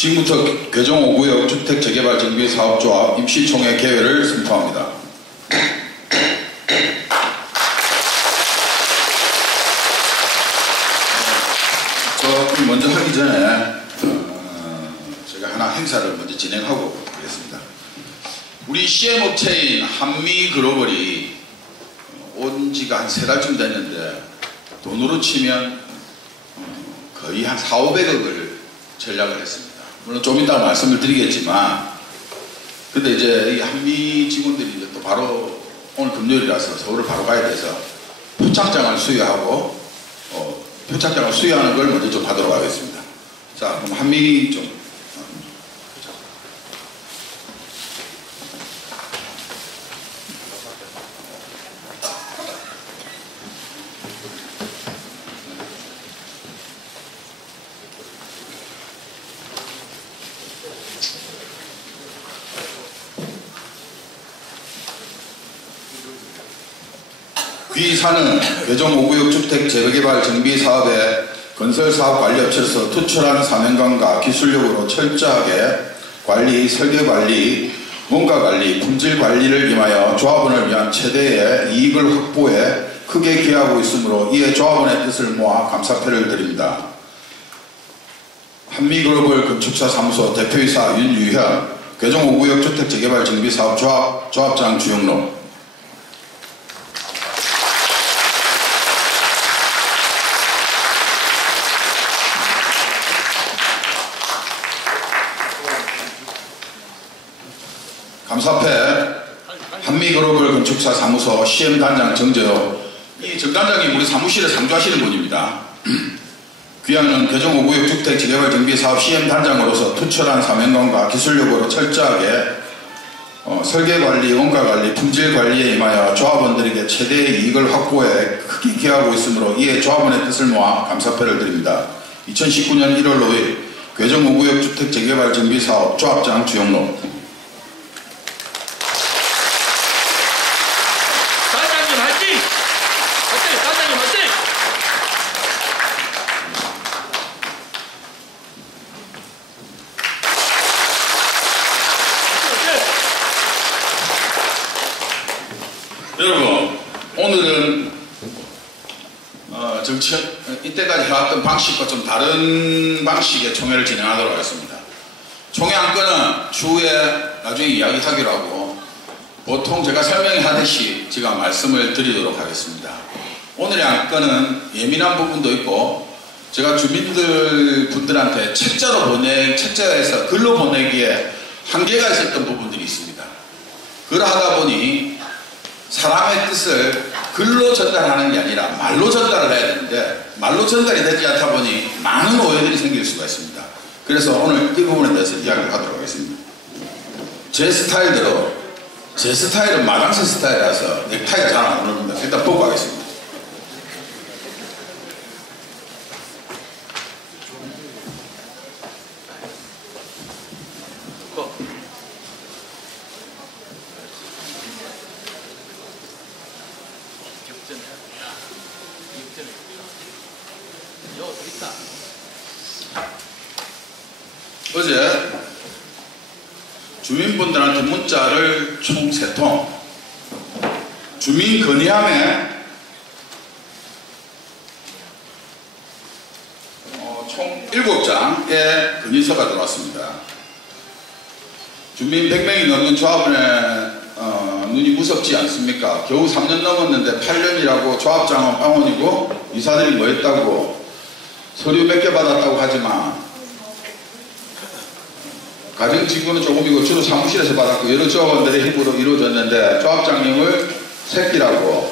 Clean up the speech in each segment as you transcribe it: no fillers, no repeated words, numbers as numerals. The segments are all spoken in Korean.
지금부터 교정 5구역 주택재개발정비사업조합 임시총회 개회를 선포합니다. 먼저 하기 전에 제가 하나 행사를 먼저 진행하고 가겠습니다. 우리 CM업체인 한미글로벌이 온 지가 한 3달쯤 됐는데 돈으로 치면 거의 한 400~500억을 전략을 했습니다. 물론 좀 이따 말씀을 드리겠지만, 근데 이제 이 한미 직원들이 이제 또 바로 오늘 금요일이라서 서울을 바로 가야 돼서 표창장을 수여하고 표창장을 수여하는 걸 먼저 좀 하도록 하겠습니다. 자, 그럼 한미 좀. 귀사는 교정 5구역 주택 재개발 정비 사업의 건설사업 관리업체로서 투철한 사명감과 기술력으로 철저하게 관리, 설계관리, 원가관리, 품질관리를 임하여 조합원을 위한 최대의 이익을 확보해 크게 기여하고 있으므로 이에 조합원의 뜻을 모아 감사패를 드립니다. 한미글로벌 건축사 사무소 대표이사 윤유현, 교정 5구역 주택 재개발 정비 사업 조합장 주영록. 감사패 한미글로벌 건축사 사무소 CM단장 정재호. 이 정단장이 우리 사무실에 상주하시는 분입니다. 귀하는 교정 5구역 주택 재개발 정비 사업 CM단장으로서 투철한 사명감과 기술력으로 철저하게 설계관리, 원가관리, 품질관리에 임하여 조합원들에게 최대의 이익을 확보해 크게 기여하고 있으므로 이에 조합원의 뜻을 모아 감사패를 드립니다. 2019년 1월 5일 교정 5구역 주택 재개발 정비 사업 조합장 주영록. 여러분, 오늘은 이때까지 해왔던 방식과 좀 다른 방식의 총회를 진행하도록 하겠습니다. 총회 안건은 추후에 나중에 이야기하기로 하고, 보통 제가 설명하듯이 제가 말씀을 드리도록 하겠습니다. 오늘의 안건은 예민한 부분도 있고, 제가 주민들한테 책자에서 글로 보내기에 한계가 있었던 부분들이 있습니다. 그러하다 보니 사람의 뜻을 글로 전달하는 게 아니라 말로 전달을 해야 되는데 말로 전달이 되지 않다 보니 많은 오해들이 생길 수가 있습니다. 그래서 오늘 이 부분에 대해서 이야기를 하도록 하겠습니다. 제 스타일은 마당새 스타일이라서 넥타이가 잘 안 어울립니다. 일단 보고 가겠습니다. 어제 주민분들한테 문자를 총 3통, 주민 건의함에 총 7장의 건의서가 들어왔습니다. 주민 100명이 넘는 조합원의 눈이 무섭지 않습니까? 겨우 3년 넘었는데 8년이라고 조합장은 빵원이고 이사들이 뭐 했다고 서류 몇 개 받았다고 하지만 가정진구는 조금이고 주로 사무실에서 받았고 여러 조합원들의 힘으로 이루어졌는데 조합장님을 새끼라고,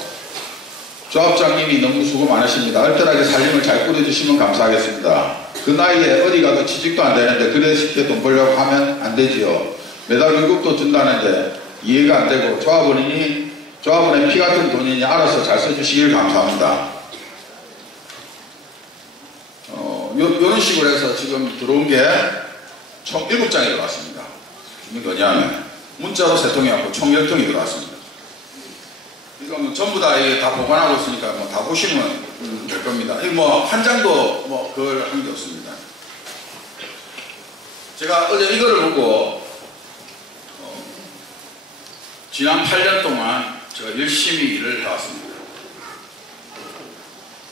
조합장님이 너무 수고 많으십니다. 얼떨하게 살림을 잘 꾸려주시면 감사하겠습니다. 그 나이에 어디 가도 취직도 안 되는데 그래 쉽게 돈 벌려고 하면 안 되지요. 매달 월급도 준다는데 이해가 안 되고 조합원의 피 같은 돈이니 알아서 잘 써주시길 감사합니다. 이런 식으로 해서 지금 들어온 게 총 7장이 들어왔습니다. 주민 건의함에 문자로 3통이 왔고 총 10통이 들어왔습니다. 이건 전부 다 보관하고 있으니까 다 보시면 될 겁니다. 한 장도 그걸 한 게 없습니다. 제가 어제 이거를 보고 지난 8년 동안 제가 열심히 일을 해왔습니다.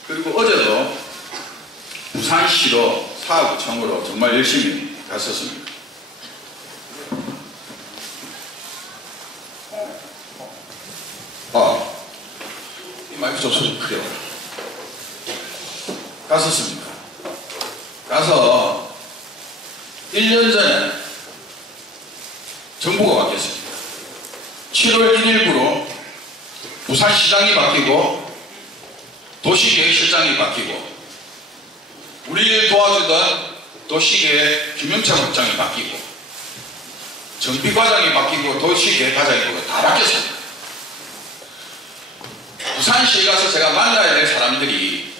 그리고 어제도 부산시로 사업구청으로 정말 열심히 갔었습니다. 이 마이크 좀 소리 크게 갔었습니다. 가서 1년 전에 정부가 바뀌었습니다. 7월 1일부로 부산시장이 바뀌고 도시계획실장이 바뀌고 우리를 도와주던 도시계획 김영철 국장이 바뀌고 정비과장이 바뀌고 도시계획과장이 다 바뀌었습니다. 부산시에 가서 제가 만나야 될 사람들이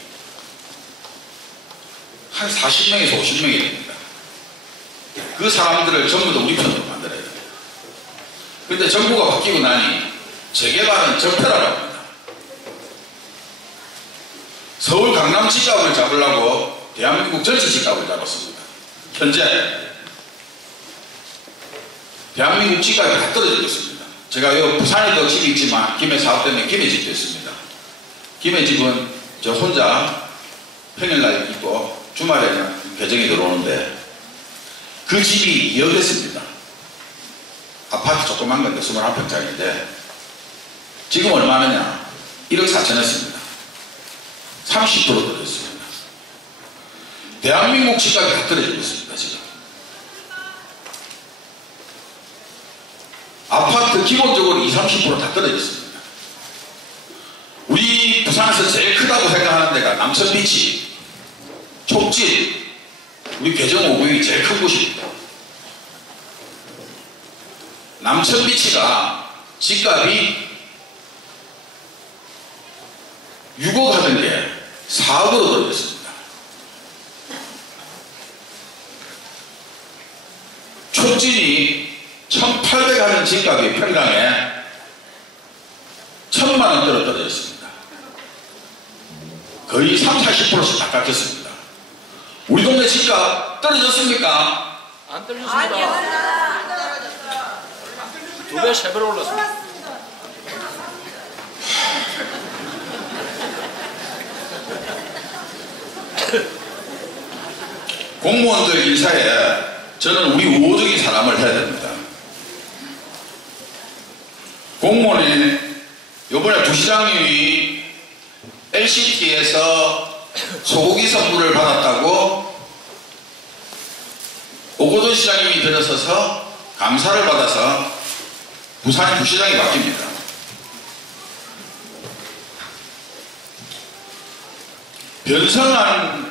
한 40명에서 50명이 됩니다. 그 사람들을 전부 다 우리 편으로 만들어야 됩니다. 그런데 정부가 바뀌고 나니 재개발은 적폐라고 합니다. 서울 강남 집값을 잡으려고 대한민국 전체 집값을 잡았습니다. 현재 대한민국 집값이 다 떨어지고 있습니다. 제가 여기 부산에도 집이 있지만 김해 사업 때문에 김해 집도 있습니다. 김해 집은 저 혼자 평일날 있고 주말에는 배정이 들어오는데 그 집이 2억 됐습니다. 아파트 조그만 건데 21평짜리인데 지금 얼마느냐? 1억 4천 했습니다. 30% 떨어졌습니다. 대한민국 집값이 다 떨어지고 있습니다. 지금 아파트 기본적으로 20-30% 다 떨어졌습니다. 우리 부산에서 제일 크다고 생각하는 데가 남천비치, 촉진, 우리 괴정 5구역이 제일 큰 곳입니다. 남천비치가 집값이 6억 하던 게 4억으로 떨어졌습니다. 촉진이 1,800 하는 집값이 평당에 1,000만 원대로 떨어졌습니다. 거의 30-40%씩 다 깎였습니다. 우리 동네 집값 떨어졌습니까? 안 떨어졌습니다. 2배, 3배로 올랐습니다. 공무원들 인사에 저는 우리 우호적인 사람을 해야 됩니다. 공무원이 이번에 부시장님이 LCT에서 소고기 선물을 받았다고 오고돈 시장님이 들어서서 감사를 받아서 부산 부시장이 바뀝니다. 변성환이란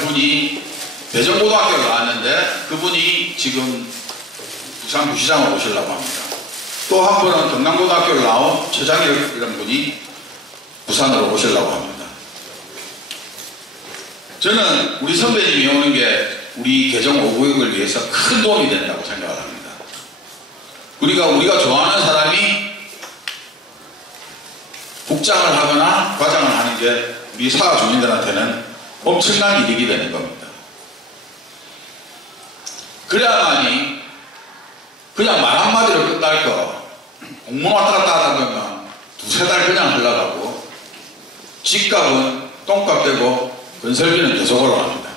분이 대전고등학교에 나왔는데 그분이 지금 부산 부시장을 오시려고 합니다. 또 한 분은 경남고등학교를 나온 최장일이라는 분이 부산으로 오시려고 합니다. 저는 우리 선배님이 오는 게 우리 개정 5구역을 위해서 큰 도움이 된다고 생각을 합니다. 우리가 좋아하는 사람이 국장을 하거나 과장을 하는 게 우리 사회 주민들한테는 엄청난 이득이 되는 겁니다. 그래야만이 그냥 말 한마디로 끝날 거 공무원 왔다 갔다 하다 보면 2-3달 그냥 흘러가고 집값은 똥값 되고 건설비는 계속 올라갑니다.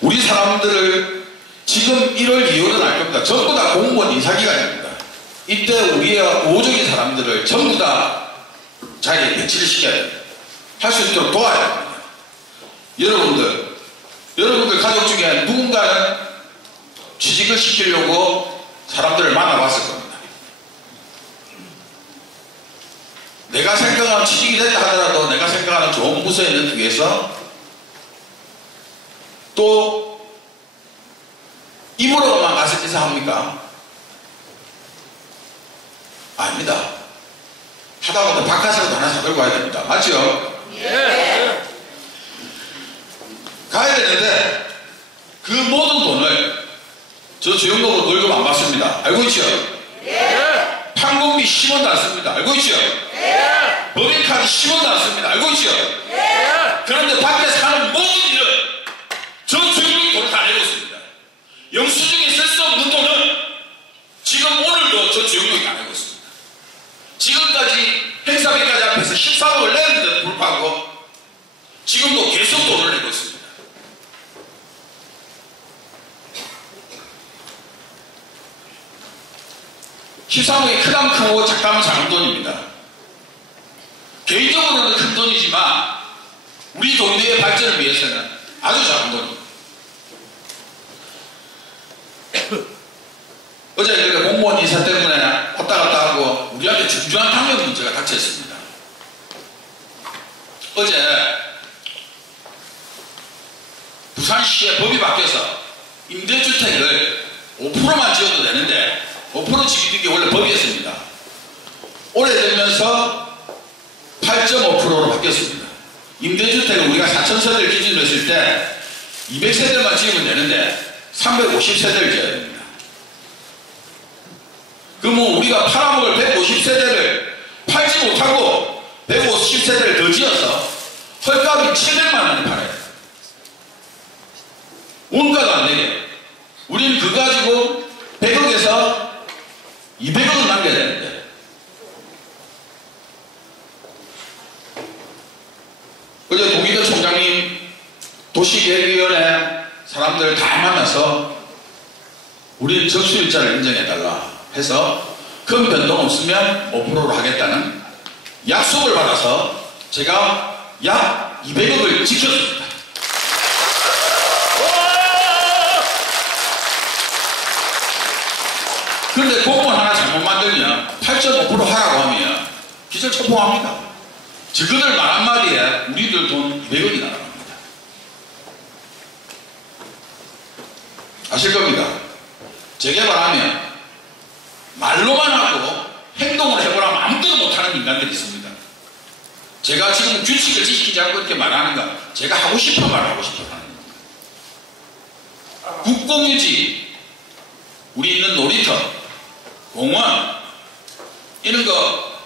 우리 사람들을 지금 1월 2월은 알 겁니다. 전부 다 공무원 인사기관입니다. 이때 우리의 우호적인 사람들을 전부 다 자기에 배치를 시켜야 됩니다. 할 수 있도록 도와야 됩니다. 여러분들 가족 중에 누군가는 취직을 시키려고 사람들을 만나봤을 겁니다. 내가 생각하는 취직이 됐다 하더라도 내가 생각하는 좋은 부서에 넣기 위해서 또 입으로만 가서 인사합니까? 아닙니다. 하다 보면 바깥으로도 하나 사들고 가야 됩니다. 맞죠? 예. 가야 되는데 그 모든 돈을 저 주연금으로 월급 안 받습니다. 알고 있죠? 예. 판공비 10원도 안 씁니다. 알고 있죠? 예. 법인카드 10원도 안 씁니다. 알고 있죠? 예. 그런데 밖에서 하는 모든 일을 저 주연금이 돈을 다 내고 있습니다. 영수증에 쓸 수 없는 돈은 지금 오늘도 저 주영록이 안 하고 있습니다. 지금까지 행사비까지 앞에서 13억을 냈는데도 불구하고 지금도 계속 돈을 내고 있습니다. (13억이) 크다면 크고 작다면 작은 돈입니다. 개인적으로는 큰 돈이지만 우리 동네의 발전을 위해서는 아주 작은 돈입니다. 어제 그러니까 공무원 인사 때문에 왔다 갔다 하고 우리한테 중중한 당면 문제가 닥쳤습니다. 어제 부산시의 법이 바뀌어서 임대주택을 5%만 지어도 되는데 5% 지키는 게 원래 법이었습니다. 오래되면서 8.5%로 바뀌었습니다. 임대주택을 우리가 4,000세대를 기준으로 했을 때 200세대만 지으면 되는데 350세대를 지어야 됩니다. 그러면 우리가 팔아먹을 150세대를 팔지 못하고 150세대를 더 지어서 헐값이 700만 원에 팔아요. 원가도 안 되게. 우리는 그거 가지고 100억에서 200억은 남겨야 되는데 어제 동의대 총장님 도시계획위원회 사람들 다 만나서 우리는 적수일자를 인정해달라 해서 큰 변동 없으면 5%로 하겠다는 약속을 받아서 제가 약 200억을 지켰습니다. 그런데 공무원 하나 잘못 만들면 8.5% 하라고 하면 기절초봉합니다. 저그들 말 한마디에 우리들 돈 200억이 날아갑니다. 아실 겁니다. 재개발하면 말로만 하고 행동을 해보라면 아무것도 못하는 인간들이 있습니다. 제가 지금 규칙을 지키지 않고 이렇게 말하는 건 제가 하고 싶은 말을 하고 싶어 하는 겁니다. 국공유지, 우리 있는 놀이터, 공원 이런 거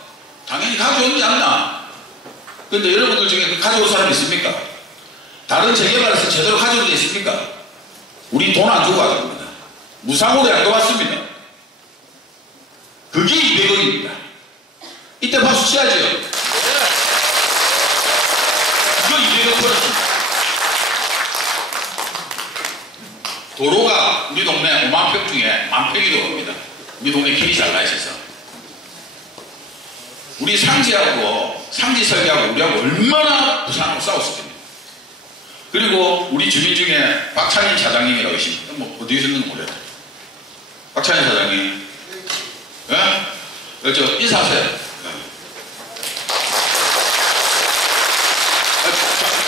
당연히 가져오지 않나? 근데 여러분들 중에 가져올 사람 있습니까? 다른 재개발에서 제대로 가져올 게 있습니까? 우리 돈 안 주고 가져옵니다. 무상으로 안 가봤습니다. 그게 200억입니다. 이때 박수 치야죠. 그거 200억 벌었습니다. 도로가 우리 동네 5만 평 중에 10,000평이 도로입니다. 우리 동네 길이 잘 나 있어서. 우리 상지하고 상지설계하고 우리하고 얼마나 부산하고 싸웠습니다. 그리고 우리 주민 중에 박찬인 사장님이라고 계십니다. 뭐 어디 계셨는지 모르겠어요. 박찬인 사장님, 예? 저 인사하세요.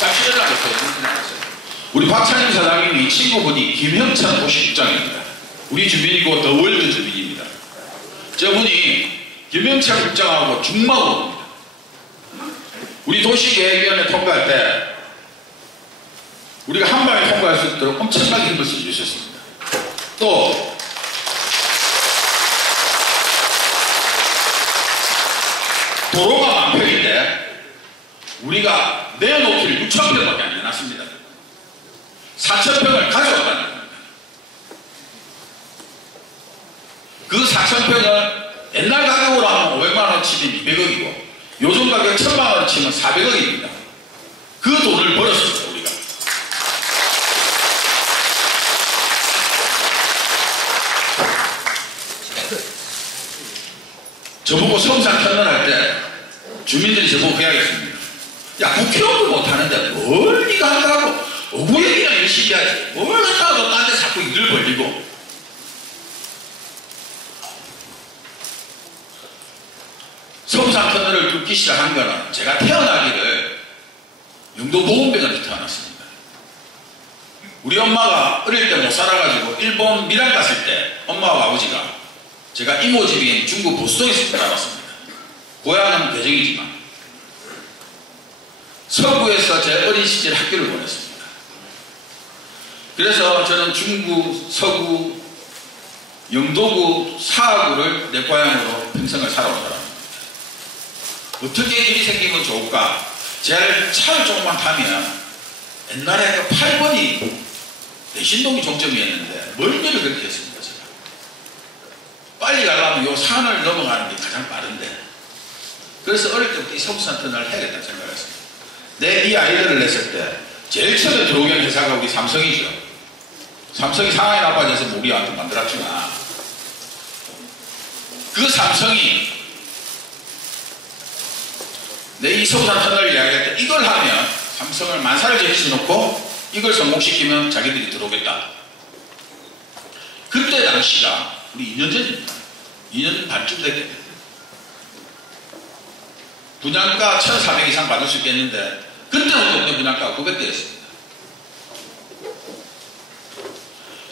잠시 연락했어요. 우리 박찬인 사장님이 친구분이 김형찬 도시국장입니다. 우리 주민이고 더월드 주민입니다. 저분이 김형찬 국장하고 중마고입니다. 우리 도시계획위원회 통과할 때 우리가 한 방에 통과할 수 있도록 엄청나게 힘을 써주셨습니다. 또 도로가 10,000평인데 우리가 내 높이를 6,000평밖에 안 해놨습니다. 4,000평을 가져왔다는 겁니다. 그 4,000평을 옛날 가격으로 하면 500만원 치면 200억이고 요즘 가격 1,000만원 치면 400억입니다. 그 돈을 벌었습니다. 우리가. 저보고 성산 편론할 때 주민들이 저보고 그야겠습니다. 야, 국회의원도 못하는데 뭘 네가 한다고 어구 얘기나 열심히 하지 뭘 한다고 딴 데 자꾸 일을 벌리고. 성산 터널을 뚫기 시작한 거는 제가 태어나기를 영도보건병원에서 태어났습니다. 우리 엄마가 어릴 때 못 살아가지고 일본 미란 갔을 때 엄마와 아버지가 제가 이모집인 중국 보수동에서 살아봤습니다. 고향은 대정이지만 서구에서 제 어린 시절 학교를 보냈습니다. 그래서 저는 중구, 서구, 영도구, 사하구를 내 고향으로 평생을 살아온 사람입니다. 어떻게 길이 생기면 좋을까? 제가 차를 조금만 타면 옛날에 그 8번이 내신동이 종점이었는데 멀미를 그렇게 했습니다. 제가 빨리 가려면 요 산을 넘어가는 게 가장 빠른데, 그래서 어릴 때부터 이 서부산 터널을 해야겠다 생각했습니다. 내 이 아이디어를 냈을 때 제일 처음에 들어오게 한 회사가 우리 삼성이죠. 삼성이 상황이 나빠져서 우리한테 만들었지만, 그 삼성이 내 이 서부산 터널을 이야기할 때 이걸 하면 삼성을 만사를 제시해놓고 이걸 성공시키면 자기들이 들어오겠다. 그때 당시가 우리 2년 전입니다. 2년 반쯤 됐겠네요. 분양가 1,400 이상 받을 수 있겠는데 그때부터 분양가가 900대였습니다.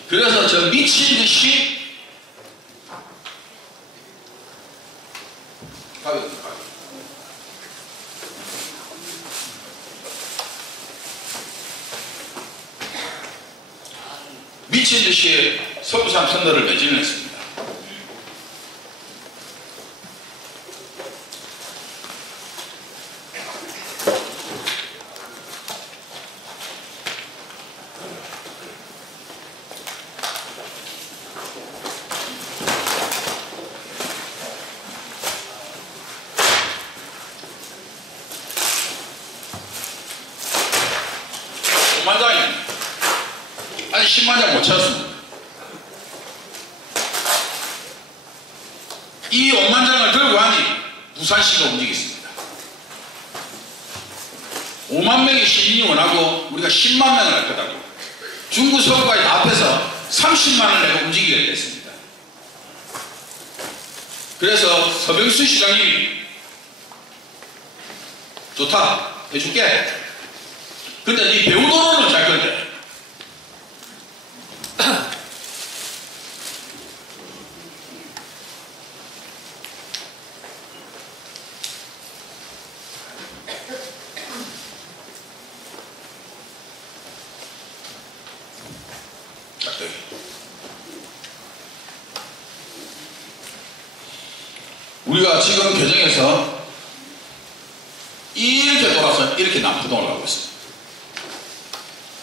그래서 저 미친 듯이 미친 듯이 서부산 터널을 매진을 했습니다. 아니 10만 장 못 채웠습니다. 이 5만 장을 들고 가니 부산시가 움직였습니다. 5만 명의 시민이 원하고 우리가 10만 명을 할 거다고 중구 서구까지 다 합해서 30만을 내고 움직이게 됐습니다. 그래서 서병수 시장님이 좋다 해줄게. 근데 네 배우도로는 잘 건데 우리가 지금 교정에서 이렇게 돌아서 이렇게 남포동을 가고 있습니다.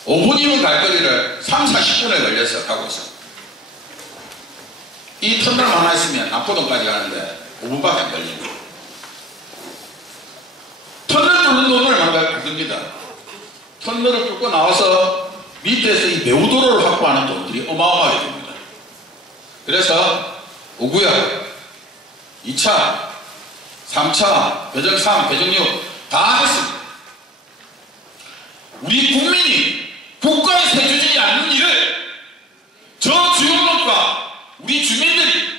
5분이면 갈 거리를 30-40분에 걸려서 가고 있습니다. 이 터널만 하나 있으면 남포동까지 가는데 5분밖에 안 걸립니다. 터널 뚫는 돈을 안 듭니다. 터널을 뚫고 나와서 밑에서 이 배우도로를 확보하는 돈들이 어마어마하게 됩니다. 그래서 5구역 2차, 3차, 배정 3, 배정 6 다 했습니다. 우리 국민이 국가에 세주지 않는 일을 저 주요국과 우리 주민들이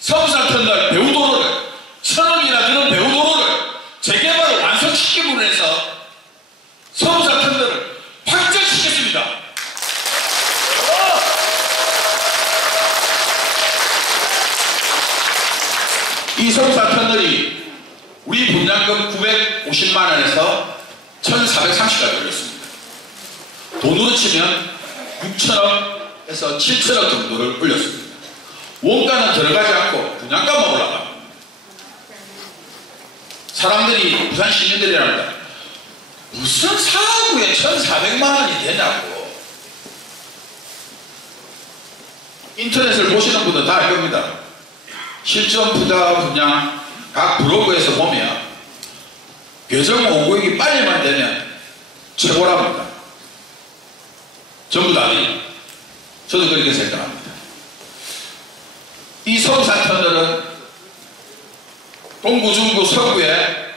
서부산 터널 배우도로를 1,000억이나 드는 배우도로를 재개발을 완성시킴으로 해서 서부산 터널을 확정시켰습니다. 이 서부산 터널이 우리 분양금 950만원에서 1,430까지 올렸습니다. 돈으로 치면 6천억에서 7천억 정도를 올렸습니다. 원가는 들어가지 않고 분양가만 올라갑니다. 사람들이 부산 시민들이란다. 무슨 사구에 1,400만원이 되냐고. 인터넷을 보시는 분들 다 알 겁니다. 실전 부자 분양 각 브로커에서 보면 교정 5구역이 빨리만 되면 최고랍니다. 전부 다. 저도 그렇게 생각합니다. 이 서부산 터널은 동구, 중구, 서구에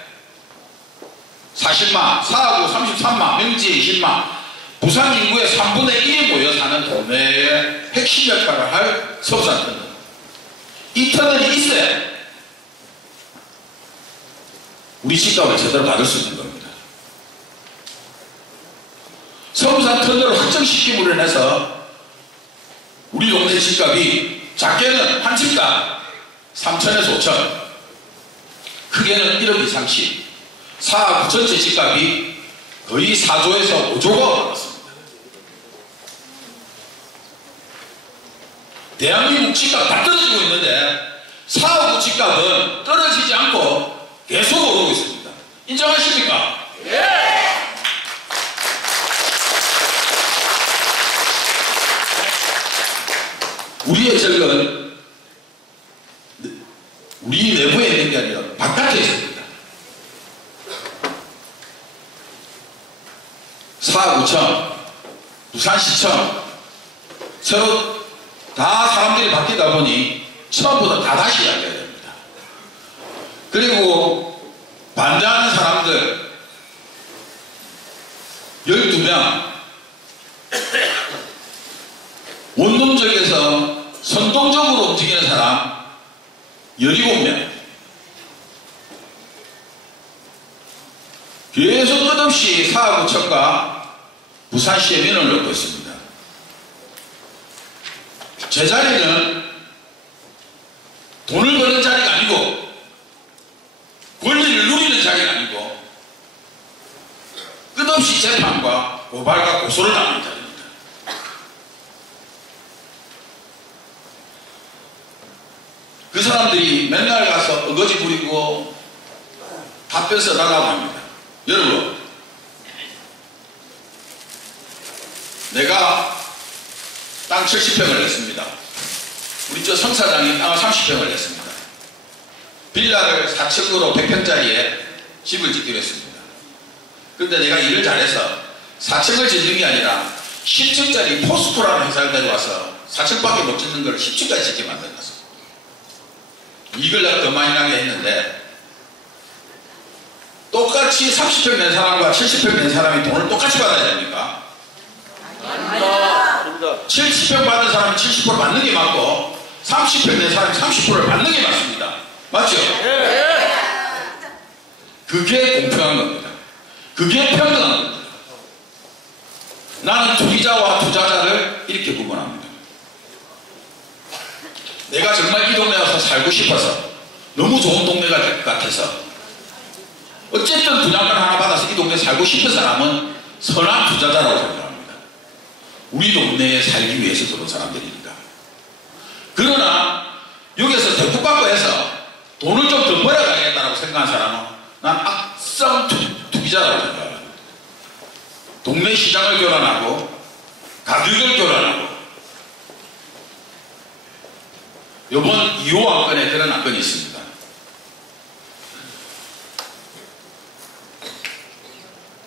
40만, 사하구 33만, 명지에 20만, 부산 인구의 3분의 1이 모여 사는 동네의 핵심 역할을 할 서부산 터널. 이 터널이 있어야 우리 집값을 제대로 받을 수 있는 겁니다. 서부산 터널을 확정시킴으로 인해서 우리 동네 집값이 작게는 한 집당 3천에서 5천, 크게는 1억 이상씩, 사하구 전체 집값이 거의 4조에서 5조가 올랐습니다. 대한민국 집값 다 떨어지고 있는데 사하구 집값은 떨어지지 않고 계속 오르고 있습니다. 인정하십니까? 예! 우리의 적은 우리 내부에 있는 게 아니라 바깥에 있습니다. 사구청, 부산시청 새로 다 사람들이 바뀌다 보니 처음부터 다 다시 이야기해야 됩니다. 그리고 반대하는 사람들 12명, 원동적에서 선동적으로 움직이는 사람 17명, 계속 끝없이 사하구청과 부산시에 민원을 넣고 있습니다. 제 자리는 돈을 버는 자리가 아니고 권리를 누리는 자리가 아니고 끝없이 재판과 고발과 고소를 당하는 자리입니다. 그 사람들이 맨날 가서 어거지 부리고 답변 써달라고 합니다. 여러분, 내가 땅 70평을 냈습니다. 우리 저 성사장이 땅을 30평을 냈습니다. 빌라를 4층으로 100평짜리에 집을 짓기로 했습니다. 그런데 내가 일을 잘해서 4층을 짓는 게 아니라 10층짜리 포스코라는 회사를 데려와서 4층밖에 못 짓는 걸 10층까지 짓게 만들었어. 이걸 내가 더 많이 나게 했는데 똑같이 30평 낸 사람과 70평 낸 사람이 돈을 똑같이 받아야 됩니까? 아닙니다. 70평 받는 사람이 70% 받는 게 맞고 30평 낸 사람이 30%를 받는 게 맞습니다. 맞죠? 예. 그게 공평한 겁니다. 그게 평등한 겁니다. 나는 투기자와 투자자를 이렇게 구분합니다. 내가 정말 이 동네 와서 살고 싶어서 너무 좋은 동네가 될 것 같아서 어쨌든 분양권 하나 받아서 이 동네에 살고 싶은 사람은 선한 투자자라고 생각합니다. 우리 동네에 살기 위해서 그런 사람들이니까. 그러나 여기서 대폭받고 해서 돈을 좀 더 벌어가야겠다고 생각하는 사람은 난 악성 투기자라고 생각합니다. 동네 시장을 교란하고 가격을 교란하고 이번 2호 안건에 그런 안건이 있습니다.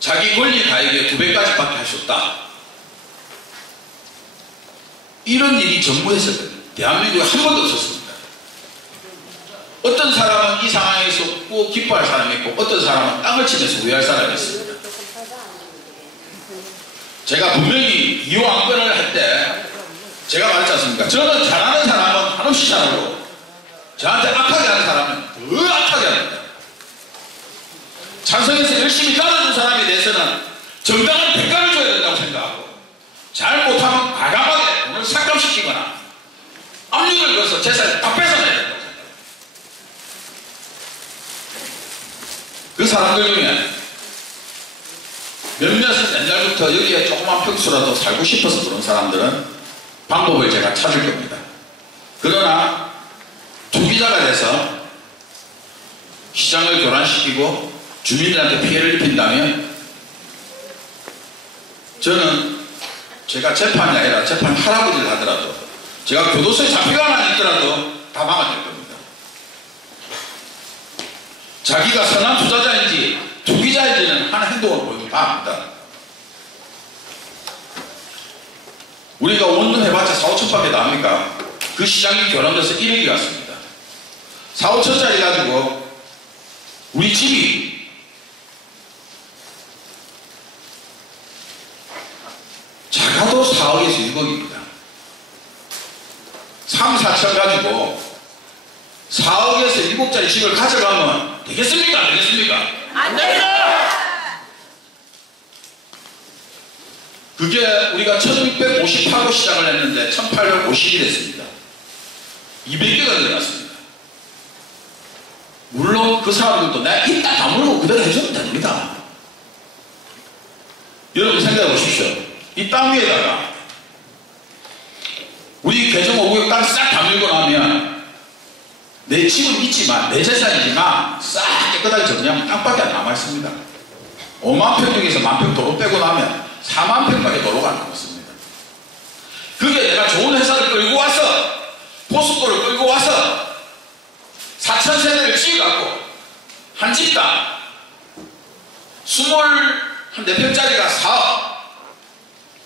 자기 권리 가액의 2배까지밖에 할 수 없다. 이런 일이 정부에서 대한민국에 한 번도 없었습니다. 어떤 사람은 이 상황에서 꼭 기뻐할 사람이 있고 어떤 사람은 땅을 치면서 후회할 사람이 있습니다. 제가 분명히 2호 안건을 할 때 제가 말했지 않습니까? 저는 잘하는 사람은 한없이 잘하고 저한테 악하게 하는 사람은 더 악하게 합니다. 찬성해서 열심히 따라준 사람에 대해서는 정당한 대가를 줘야 된다고 생각하고 잘 못하면 과감하게 돈을 삭감시키거나 압력을 걸어서 재산을 다 뺏어내야 된다고 생각합니다. 그 사람들 중에 몇몇은 옛날부터 여기에 조그만 평수라도 살고 싶어서 그런 사람들은 방법을 제가 찾을 겁니다. 그러나 투기자가 돼서 시장을 교란시키고 주민들한테 피해를 입힌다면 저는 제가 재판이 아니라 재판 할아버지를 하더라도 제가 교도소에 잡혀가만 있더라도 다 막아낼 겁니다. 자기가 선한 투자자인지 투기자인지는 하는 행동을 보여도 다 압니다. 우리가 원룸 해봤자 4, 5천밖에 나옵니까? 그 시장이 교란돼서 1억이 갔습니다. 4, 5천짜리 가지고 우리 집이 작아도 4억에서 6억입니다. 3, 4천 가지고 4억에서 7억짜리 집을 가져가면 되겠습니까? 안 되겠습니까? 안 됩니다. 그게 우리가 1658호 시작을 했는데 1850이 됐습니다. 200개가 들어갔습니다. 물론 그 사람들도 내가 이따 다물고 그대로 해주면 됩니다. 여러분 생각해 보십시오. 이 땅 위에다가 우리 개정 5구역 땅 싹 다물고 나면 내 집은 있지만 내 재산이지만 싹 깨끗하게 정리하면 땅밖에 안 남아있습니다. 5만 평 중에서 10,000평 도로 빼고 나면 4만 평밖에 도로가 안 남았습니다. 그게 내가 좋은 회사를 끌고 와서 갖고 한 집당 24평짜리가 4억,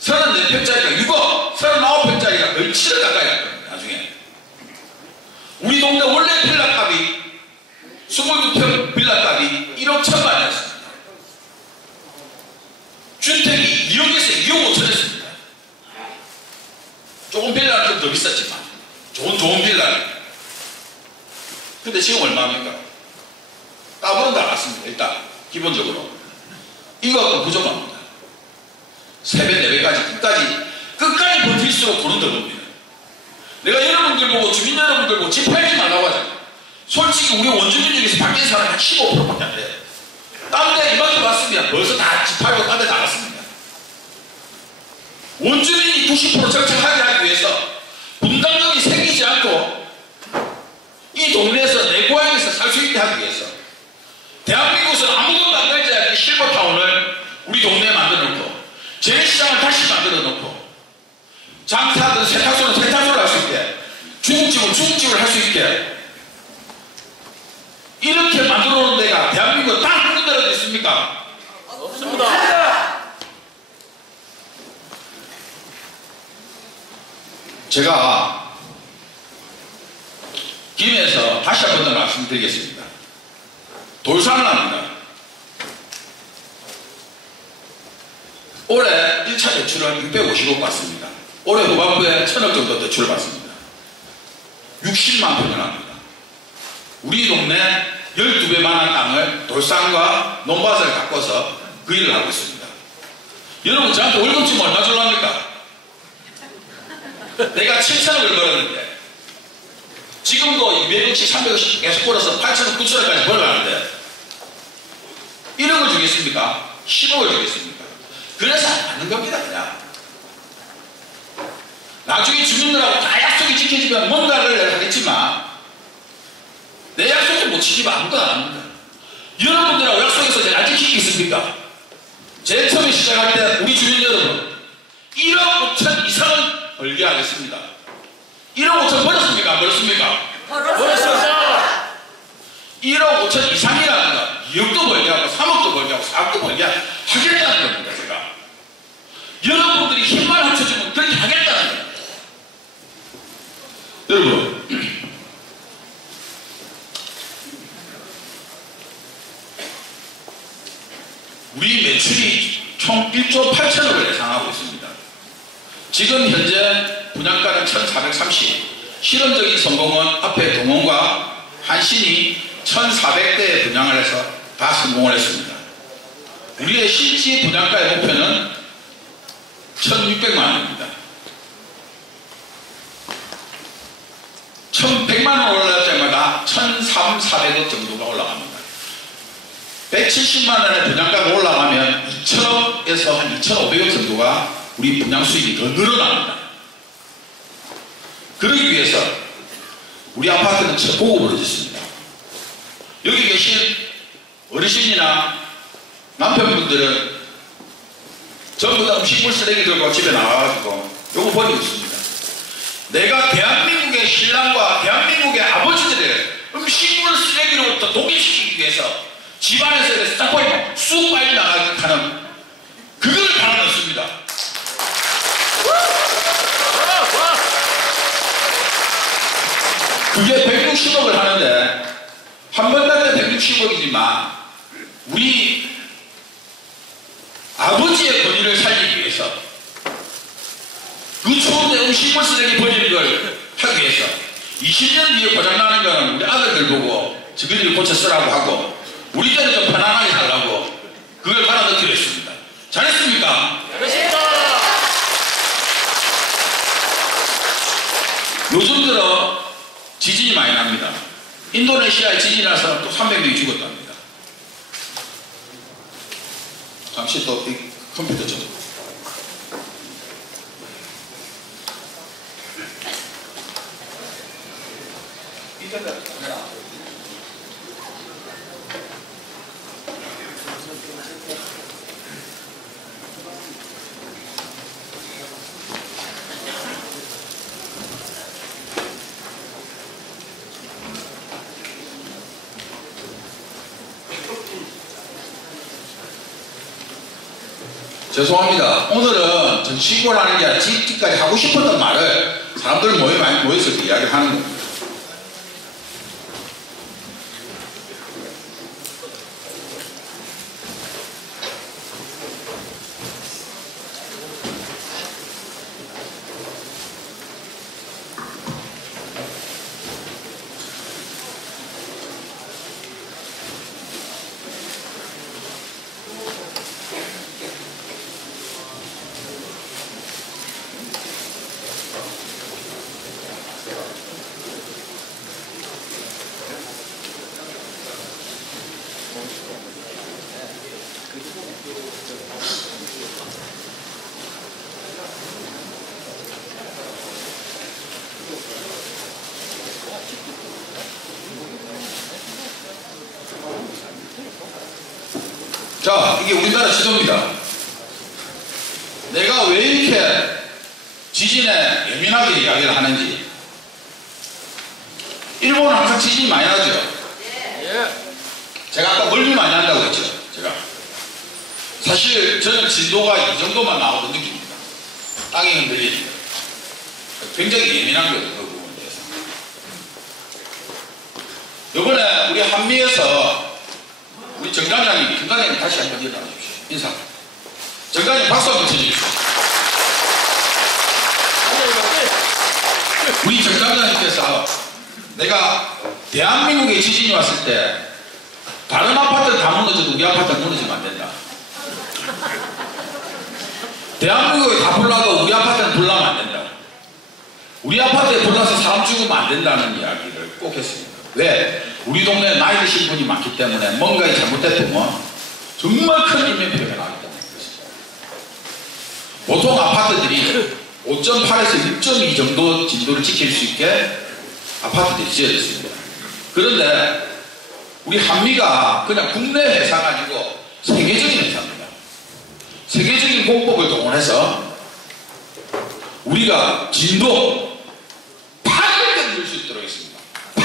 34평짜리가 6억, 39평짜리가 거의 7억 가까이 갈 겁니다. 나중에 우리 동네 원래 빌라값이 22평 빌라값이 1억 1천만이었습니다. 주택이 2억에서 2억 5천이었습니다. 조금 빌라는 좀 더 비쌌지만 좋은 빌라는. 근데 지금 얼마입니까? 따보는 다 알았습니다. 일단 기본적으로 이거 부족합니다. 3배 4배까지 끝까지 버틸수록 돈은 더 봅니다. 내가 여러분들 보고 주민 여러분들 보고 집 팔지 말라고 하잖아요. 솔직히 우리 원주민 중에서 바뀐 사람이 한 15%밖에 안 돼요. 딴 데 이만큼 왔으면 벌써 다 집 팔고 딴 데 나갔습니다. 원주민이 90% 정착하게 하기 위해서 분담금이 생기지 않고 이 동네에서 내 고향에서 살 수 있게 하기 위해서 대한민국에서 아무것도 안 되지 않는 실버타운을 우리 동네에 만들어 놓고 재래시장을 다시 만들어 놓고 장사든 세탁소는 세탁소를 할 수 있게 중국집은 중국집을 할 수 있게 이렇게 만들어 놓은 데가 대한민국에 딱 한 군데라도 있습니까? 없습니다. 제가 김해에서 다시 한 번 더 말씀드리겠습니다. 돌산을 합니다. 올해 1차 대출은 650억 받습니다. 올해 후반부에 1000억 정도 대출을 받습니다. 60만 평을 합니다. 우리 동네 12배만한 땅을 돌산과 논밭을 바꿔서 그 일을 하고 있습니다. 여러분 저한테 월급 주면 얼마 줄라 합니까? 내가 7천억을 벌었는데 지금도 200억씩 300억씩 계속 벌어서 8천억 9천억까지 벌어가는데 1억을 주겠습니까? 10억을 주겠습니까? 그래서 안 받는 겁니다. 그냥 나중에 주민들하고 다 약속이 지켜지면 뭔가를 하겠지만 내 약속을 못 지키면 아무것도 안 합니다. 여러분들하고 약속해서 제가 안 지키겠습니까? 제일 처음에 시작할 때 우리 주민 여러분 1억 5천 이상은 벌게 하겠습니다. 1억 5천 벌었습니까? 안 벌었습니까? 벌었습니다. 1억 5천 이상이라는 건 2억도 벌게 하고 3억도 벌게 하고 4억도 벌게 하겠다는 겁니다. 제가 여러분들이 힘만 합쳐주면 그렇게 하겠다는 겁니다. 여러분 우리 매출이 총 1조 8천억을 예상하고 있습니다. 지금 현재 분양가는 1430, 실험적인 성공은 앞에 동원과 한신이 1400대에 분양을 해서 다 성공을 했습니다. 우리의 실지 분양가의 목표는 1600만 원입니다. 1100만 원 올라갈 때마다 1300, 400억 정도가 올라갑니다. 170만 원의 분양가가 올라가면 2천억에서 한 2,500억 정도가 우리 분양 수익이 더 늘어납니다. 그러기 위해서 우리 아파트는 고급으로 짓습니다. 여기 계신 어르신이나 남편분들은 전부 다 음식물 쓰레기 들고 집에 나와가지고 요거 버리고 있습니다. 내가 대한민국의 신랑과 대한민국의 아버지들의 음식물 쓰레기로부터 독립시키기 위해서 집안에서 이렇게 딱 보이면 쑥 빨리 나가게 하는 그걸 바라 넣습니다. 그게 160억을 하는데 한 번 날 때 160억이지만 우리 아버지의 권위를 살리기 위해서 그 추운데 음식물 쓰레기 버리는 걸 하기 위해서 20년 뒤에 고장나는 거는 우리 아들들 보고 저기들이 고쳐 쓰라고 하고 우리 때는 좀 편안하게 살라고 그걸 갈아 넣기로 했습니다. 잘했습니까? 잘했습니다. 요즘 들어 지진이 많이 납니다. 인도네시아에 지진이 나서 또 300명이 죽었답니다. 잠시 또 이 컴퓨터 좀. 죄송합니다. 오늘은 정치인고라는 게 아니라 지금까지 하고 싶었던 말을 사람들 모여서 이야기를 하는 겁니다. 자, 이게 우리나라 지도입니다. 내가 왜 이렇게 지진에 예민하게 이야기를 하는지. 일본은 항상 지진이 많이 나죠. 제가 아까 멀리 많이 난다고 했죠. 제가 사실 저는 진도가 이 정도만 나오도 느낍니다. 땅이 흔들리니까 굉장히 예민한 거예요. 그 부분에 대해서. 이번에 우리 한미에서 우리 정관장님 다시 한번 일어나 주십시오. 인사. 정관장님 박수 한번 쳐주십시오. 우리 정관장님께서 내가 대한민국에 지진이 왔을 때 다른 아파트는 다 무너져도 우리 아파트는 무너지면 안 된다. 대한민국에 다 불나도 우리 아파트는 불나면 안 된다. 우리 아파트에 불나서 사람 죽으면 안 된다는 이야기를 꼭 했습니다. 왜? 우리 동네에 나이 드신 분이 많기 때문에 뭔가 잘못됐다면 정말 큰 인명피해가 나기 때문에 그렇습니다. 보통 아파트들이 5.8에서 6.2 정도 진도를 지킬 수 있게 아파트들이 지어졌습니다. 그런데 우리 한미가 그냥 국내 회사가 아니고 세계적인 회사입니다. 세계적인 공법을 동원해서 우리가 진도 8을 견딜 수 있도록 했습니다. 8!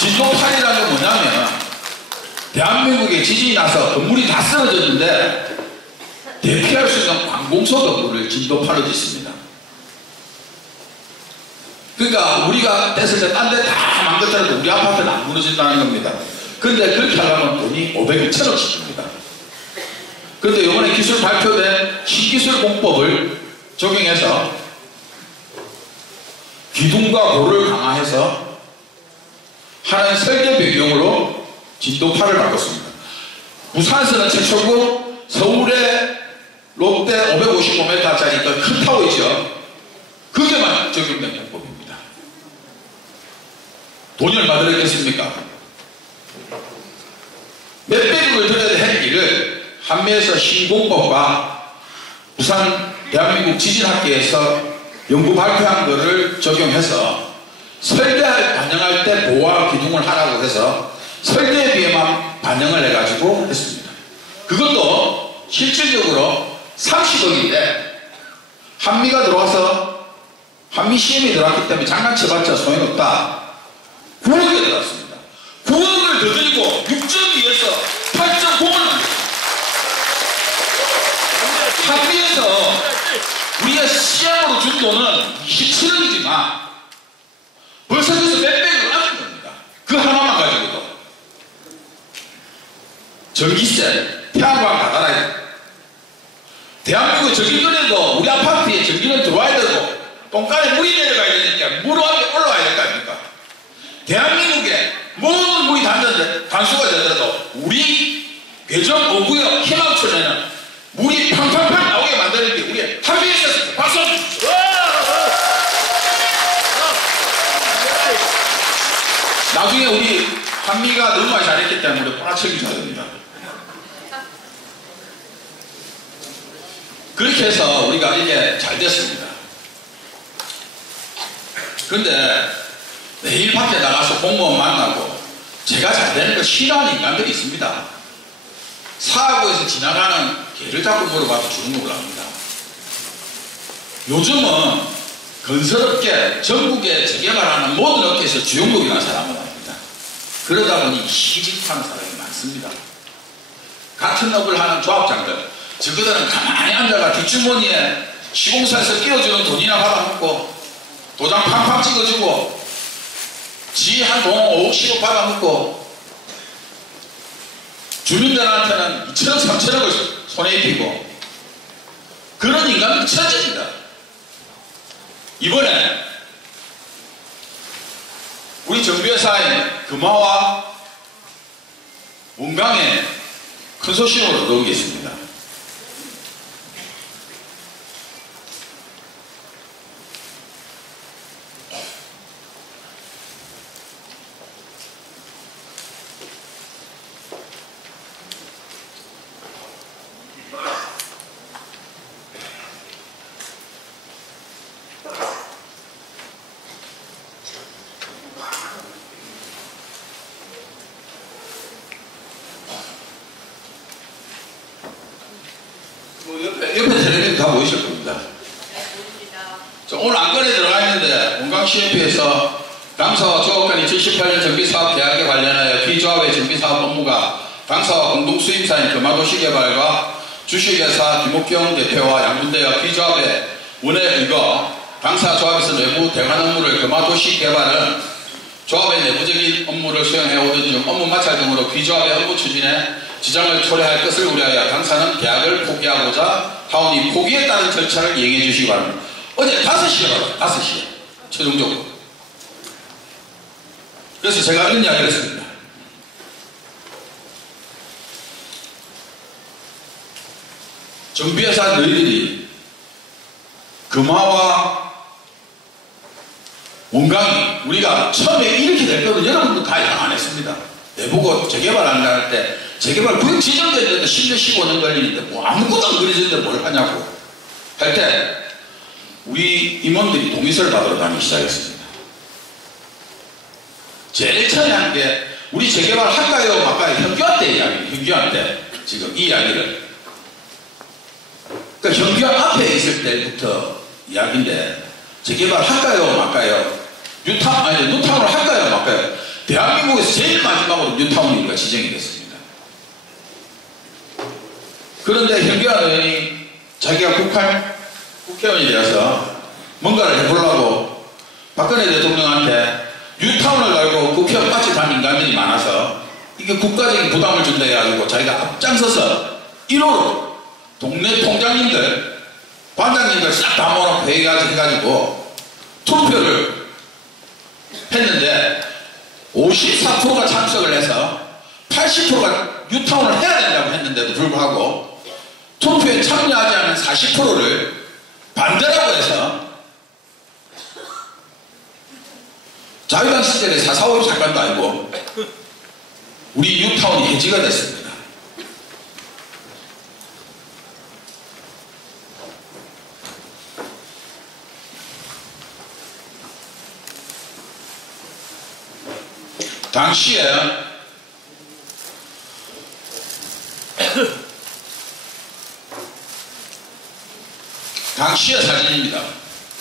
진도 8이라는 게 뭐냐면 대한민국에 지진이 나서 건물이 다 쓰러졌는데 대피할 수 있는 관공서 건물을 진도 8로 짓습니다. 그러니까 우리가 뗐을 때 딴 데 다 망가뜨려도 우리 아파트는 안 무너진다는 겁니다. 근데 그렇게 하려면 돈이 500억, 1000억씩 듭니다. 그런데 이번에 기술 발표된 신기술 공법을 적용해서 기둥과 고를 강화해서 하는 설계 배경으로 진도 8을 바꿨습니다. 부산에서는 최초고 서울의 롯데 555m짜리 큰 타워 있죠. 그게만 적용된 공법입니다. 돈이 얼마 들었겠습니까? 몇백억을 들여야 될 일을 한미에서 신공법과 부산 대한민국 지진학계에서 연구 발표한 것을 적용해서 설계를 반영할 때 보호와 기둥을 하라고 해서 설계에 비해만 반영을 해가지고 했습니다. 그것도 실질적으로 30억인데 한미가 들어와서 한미 시험이 들어왔기 때문에 장난쳐봤자 소용없다. 9억이 들어왔습니다. 9억을 더 들고 6.2에서 8.9을 만들었습니다. 한미에서 우리가 시장으로 준 돈은 27억이지만 벌써 그래서 몇백을 아낀 겁니다. 그 하나만 가지고도. 전기세, 태양광 다 달아야 돼. 대한민국에 전기권에도 우리 아파트에 전기는 들어와야 되고 똥간에 물이 내려가야 되니까 물 올라와야 될 거 아닙니까? 대한민국에 모든 물이 단수가 되더라도 우리 괴정 5구역 희망촌에는 물이 팡팡팡 나오게 만드는 게 우리 한미에서 박수 한번 주십시오. 나중에 우리 한미가 너무 많이 잘했기 때문에 꼬라 책임져야 됩니다. 그렇게 해서 우리가 이게 잘 됐습니다. 그런데 매일 밖에 나가서 공무원 만나고 제가 잘 되는 거 싫어하는 인간들이 있습니다. 사고에서 지나가는 개를 잡고 물어봐도 주는 거 올라갑니다. 요즘은 건설업계, 전국에 재개발하는 모든 업계에서 주용국이라는 사람을 합니다. 그러다 보니 시집하는 사람이 많습니다. 같은 업을 하는 조합장들, 저그들은 가만히 앉아가 뒷주머니에 시공사에서 끼워주는 돈이나 받아먹고 도장 팡팡 찍어주고 지 한 돈 5억 10억 받아먹고 주민들한테는 2천억 3천억을 손에 입히고 그런 인간은 천재입니다. 이번에 우리 정비회사인 금화와 원강에 큰 소식을 얻어오겠습니다. 옆에 텔레비전 다 보이실 겁니다. 오늘 안건에 들어가 있는데 원광CMP에서 당사와 조합 간 2018년 정비사업 계약에 관련하여 비조합의 정비사업 업무가 당사와 공동수임사인 금화도시개발과 주식회사 김옥경 대표와 양분되어 비조합의 원에 의거 당사 조합에서 내부 대관 업무를 금화도시개발은 조합의 내부적인 업무를 수행해오던 중 업무 마찰 등으로 비조합의 업무 추진에 지장을 초래할 것을 우려하여 당사는 계약을 포기하고자 하오니 포기에 따른 절차를 이행해 주시기 바랍니다. 어제 5시에 받았어요. 5시에 최종적으로. 그래서 제가 이런 이야기를 했습니다. 정비회사 너희들이 금화와 원강이 우리가 처음에 이렇게 될 거는 여러분도 다 예상 안 했습니다. 내보고 재개발 안 할 때 재개발 구역 지정됐는데 10년 15년 걸리는데 뭐 아무것도 안 그려졌는데 뭘 하냐고 할 때 우리 임원들이 동의서를 받으러 다니기 시작했습니다. 제일 처음에 한 게 우리 재개발 할까요 말까요 현규한테 이야기, 현규한테 지금 이 이야기를 그러니까 현규 앞에 있을 때부터 이야기인데 재개발 할까요 말까요 뉴타운을 할까요 말까요 대한민국에서 제일 마지막으로 뉴타운이니까 지정이 됐습니다. 그런데 현기환 의원이 자기가 국회의원이 되어서 뭔가를 해보려고 박근혜 대통령한테 뉴타운을 달고 국회의원 같이 단 인간들이 많아서 이게 국가적인 부담을 준다 해가지고 자기가 앞장서서 1호로 동네 통장님들 반장님들 싹 다 모아놓고 해가지고 투표를 했는데 54%가 참석을 해서 80%가 뉴타운을 해야 된다고 했는데도 불구하고 투표에 참여하지 않은 40%를 반대라고 해서 자유당 시절에 4.4.5 사건도 아니고 우리 뉴타운이 해지가 됐습니다. 당시의 사진입니다.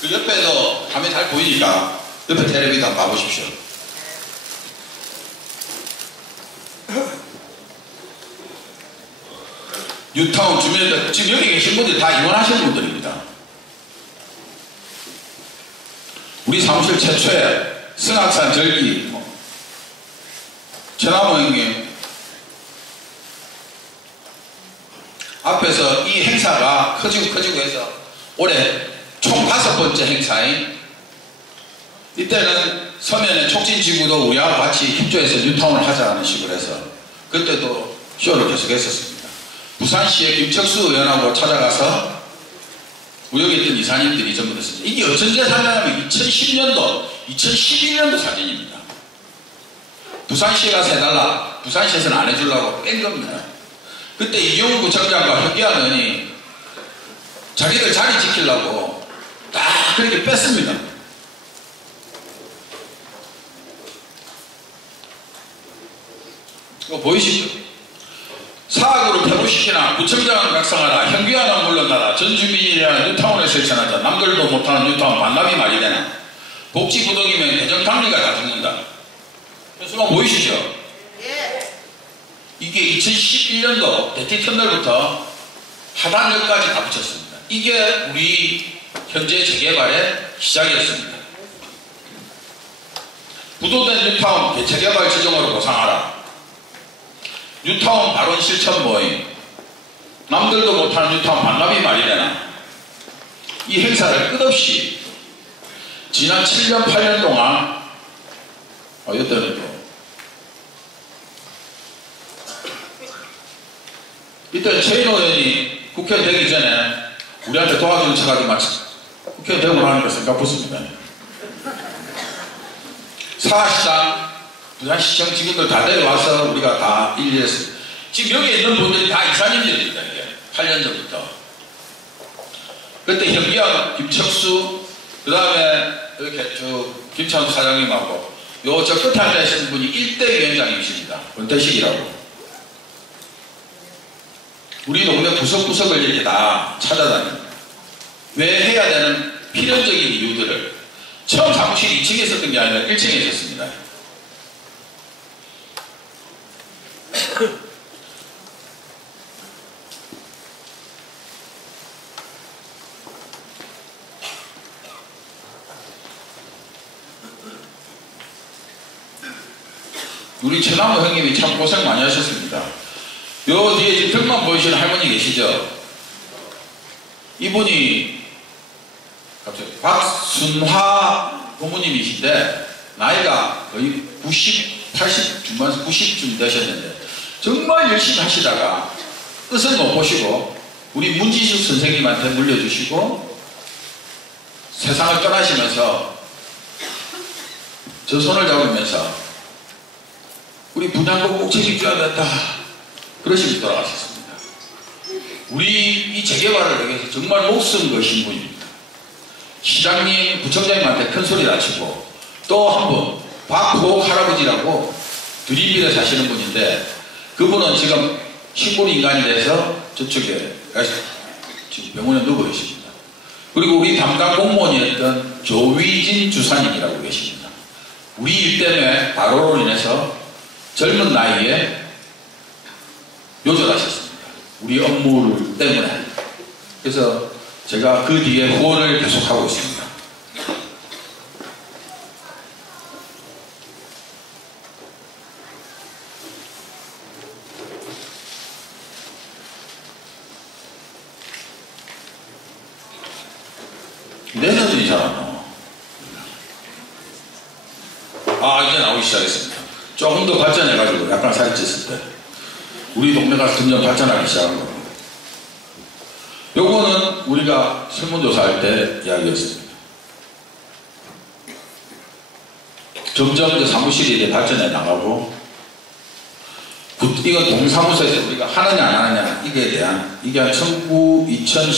그 옆에도 화면 잘 보이니까 옆에 텔레비전 한번 봐보십시오. 뉴타운 주민들, 지금 여기 계신 분들이 다 임원하시는 분들입니다. 우리 사무실 최초의 승악산 절기 최남호 형님 앞에서 이 행사가 커지고 해서 올해 총 5번째 행사인 이때는 서면에 촉진지구도 우리하고 같이 협조해서 뉴타운을 하자는 식으로 해서 그때도 쇼를 계속 했었습니다. 부산시의 김척수 의원하고 찾아가서 우리 여기 있던 이사님들이 전부 됐습니다. 이게 어쩐지 사냐면 2010년도 2012년도 사진입니다. 부산시에 가서 해달라. 부산시에서는 안 해주려고 뺀 겁니다. 그때 이경훈 구청장과 현기환 의원이 자기들 자리 지키려고 딱 그렇게 뺐습니다. 그거 보이시죠? 사학으로 폐부시키나 구청장은 각성하라 현기환은 물러나라 전 주민이라 뉴타운에 실천하자 남들도 못하는 뉴타운 반납이 말이 되나 복지부동이면 대전당리가 다 죽는다. 현수막 보이시죠? 예. 이게 2011년도 대티터널부터 하단역까지 다 붙였습니다. 이게 우리 현재 재개발의 시작이었습니다. 부도된 뉴타운 대체개발 지정으로 보상하라. 뉴타운 발언 실천 모임. 남들도 못하는 뉴타운 반납이 말이 되나. 이 행사를 끝없이 지난 7년 8년 동안 이때는 최인호 의원이 국회의원 되기 전에 우리한테 도와주는 척하지 마치 국회의원 되고 나니까 생각 붙습니다. 사실상 부산시청 직원들 다 데려와서 우리가 다 일했습니다. 지금 여기 있는 분들이 다 이사님들입니다. 이게 8년 전부터. 그때 현기영, 김척수, 그 다음에 이렇게 김창수 사장님하고 저 끝에 앉아있는 분이 1대 위원장님이십니다. 권태식이라고. 우리 동네 구석구석을 이렇게 다 찾아다닙니다. 왜 해야 되는 필연적인 이유들을 처음 사무실이 2층에 있었던 게 아니라 1층에 있었습니다. 우리 최남호 형님이 참 고생 많이 하셨습니다. 요 뒤에 지금 등만 보이시는 할머니 계시죠? 이분이 갑자기 박순화 고모님이신데 나이가 거의 90, 80 중반 90쯤 되셨는데 정말 열심히 하시다가 끝을 못 보시고 우리 문지식 선생님한테 물려주시고 세상을 떠나시면서 저 손을 잡으면서 우리 분양금 꼭 책임져야 된다 그러시면서 돌아가셨습니다. 우리 이 재개발을 위해서 정말 목숨 거신 분입니다. 시장님, 부청장님한테 큰 소리 나치고 또 한 분 박호옥 할아버지라고 드림빌에 사시는 분인데 그분은 지금 식물인간이 돼서 저쪽에 지금 병원에 누워 계십니다. 그리고 우리 담당 공무원이었던 조위진 주사님이라고 계십니다. 우리 일 때문에 바로로 인해서 젊은 나이에 요절하셨습니다. 우리 업무를 때문에. 그래서 제가 그 뒤에 후원을 계속하고 있습니다. 내년이 잘 안 나와. 이제 나오기 시작했습니다. 조금 더 발전해가지고 약간 살이 쪘을 때 우리 동네가 점점 발전하기 시작한 겁니다. 요거는 우리가 설문조사할 때 이야기였습니다. 점점 이제 사무실이 이제 발전해 나가고 이건 동사무소에서 우리가 하느냐 안 하느냐 이게 대한 이게 한 2014년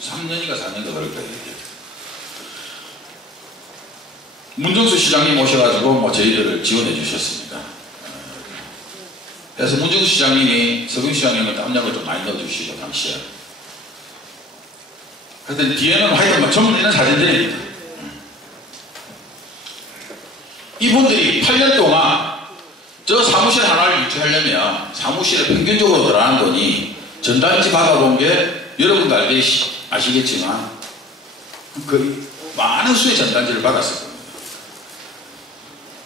3년인가 4년도 그럴 거예요. 문정수 시장님 오셔가지고 뭐 저희들을 지원해 주셨습니다. 그래서 문정수 시장님이 서경 시장님한테 압력을 좀 많이 넣어주시고 당시에 하여튼 뒤에는 하여튼 막 전부 있는 사진들입니다. 이분들이 8년 동안 저 사무실 하나를 유지하려면 사무실에 평균적으로 들어가는 돈이 전단지 받아본 게 여러분도 아시겠지만 거의 많은 수의 전단지를 받았을 겁니다.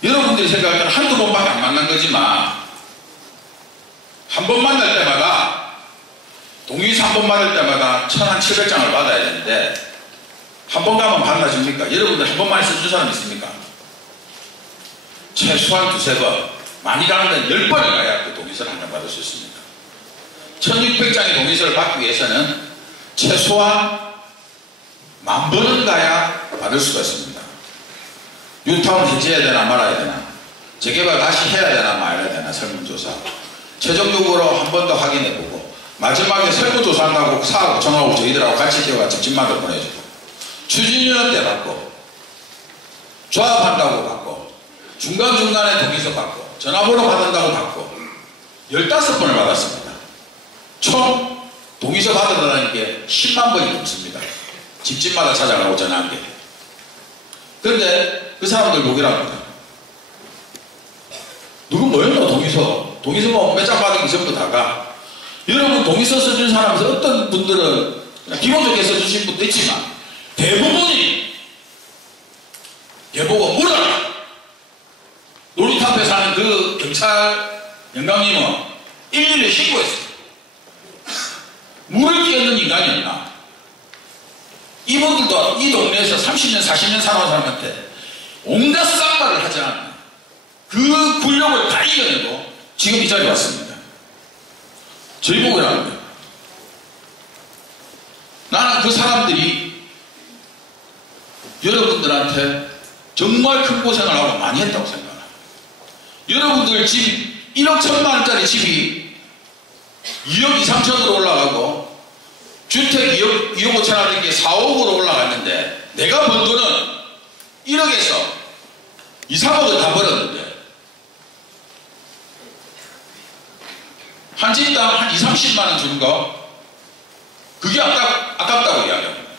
여러분들이 생각할 때는 한두 번밖에 안 만난 거지만 한 번 만날 때마다 동의서 한 번 받을 때마다 1700장을 받아야 되는데 한 번 가면 받아줍니까? 여러분들 한 번만 해서 준 사람 있습니까? 최소한 2~3번 많이 가는 데는 10번을 가야 그 동의서를 한 장 받을 수 있습니다. 1600장의 동의서를 받기 위해서는 최소한 10,000번은 가야 받을 수가 있습니다. 뉴타운 해제해야 되나 말아야 되나, 재개발 다시 해야 되나 말아야 되나 설문조사 최종적으로 한 번 더 확인해보고 마지막에 설문조사한다고 사업 구청하고 저희들하고 같이 뛰어가서 집마다 보내주고 추진위원 때 받고 조합한다고 받고 중간중간에 동의서 받고 전화번호 받는다고 받고 15번을 받았습니다. 총 동의서 받으라는 게 10만 번이 넘습니다. 집집마다 찾아가고 전화한 게. 그런데 그 사람들 보기랍니다. 누구 뭐였노 동의서? 동의서가 몇 장 받은 게 전부 다가. 여러분 동의서 써준 사람에서 어떤 분들은 기본적으로 써주신 분도 있지만 대부분이 얘보고 물어라. 놀이터 앞에 사는 그 경찰 영감님은 일일이 신고했어요. 물을 끼얹는 인간이었나? 이분들도 이 동네에서 30년 40년 살아온 사람한테 온갖 쌍발을 하지 않았나? 그 굴욕을 다 이겨내고 지금 이 자리에 왔습니다. 저희 보고 이러는 거예요. 나는 그 사람들이 여러분들한테 정말 큰 고생을 하고 많이 했다고 생각해요. 여러분들 집 1억 1천만 원짜리 집이 2억 2, 3천으로 올라가고 주택 2억 5천 원인 게 4억으로 올라갔는데 내가 번 돈은 1억에서 2, 3억을 다 벌었는데 한 집당 한 2, 30만 원 주는 거 그게 아깝다고 이야기합니다.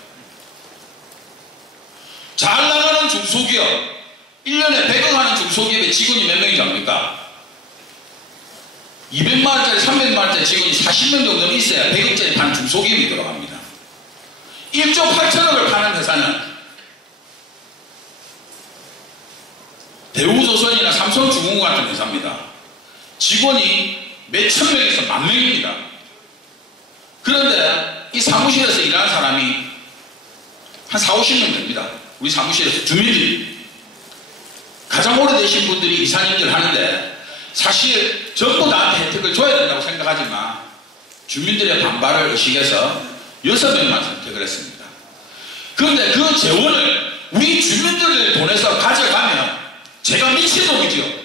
잘 나가는 중소기업 1년에 100억 하는 중소기업의 직원이 몇 명이 잡니까? 200만원짜리 300만원짜리 직원이 40명 정도는 있어야 100억짜리 파는 중소기업이 들어갑니다. 1조 8천억을 파는 회사는 대우조선이나 삼성중공업 같은 회사입니다. 직원이 몇천 명에서 만 명입니다. 그런데 이 사무실에서 일하는 사람이 한 4, 50명 됩니다. 우리 사무실에서 주민들이 가장 오래되신 분들이 이사님들 하는데 사실 전부 나한테 혜택을 줘야 된다고 생각하지만 주민들의 반발을 의식해서 6명만 선택을 했습니다. 그런데 그 재원을 우리 주민들의 돈에서 가져가면 제가 미친놈이죠.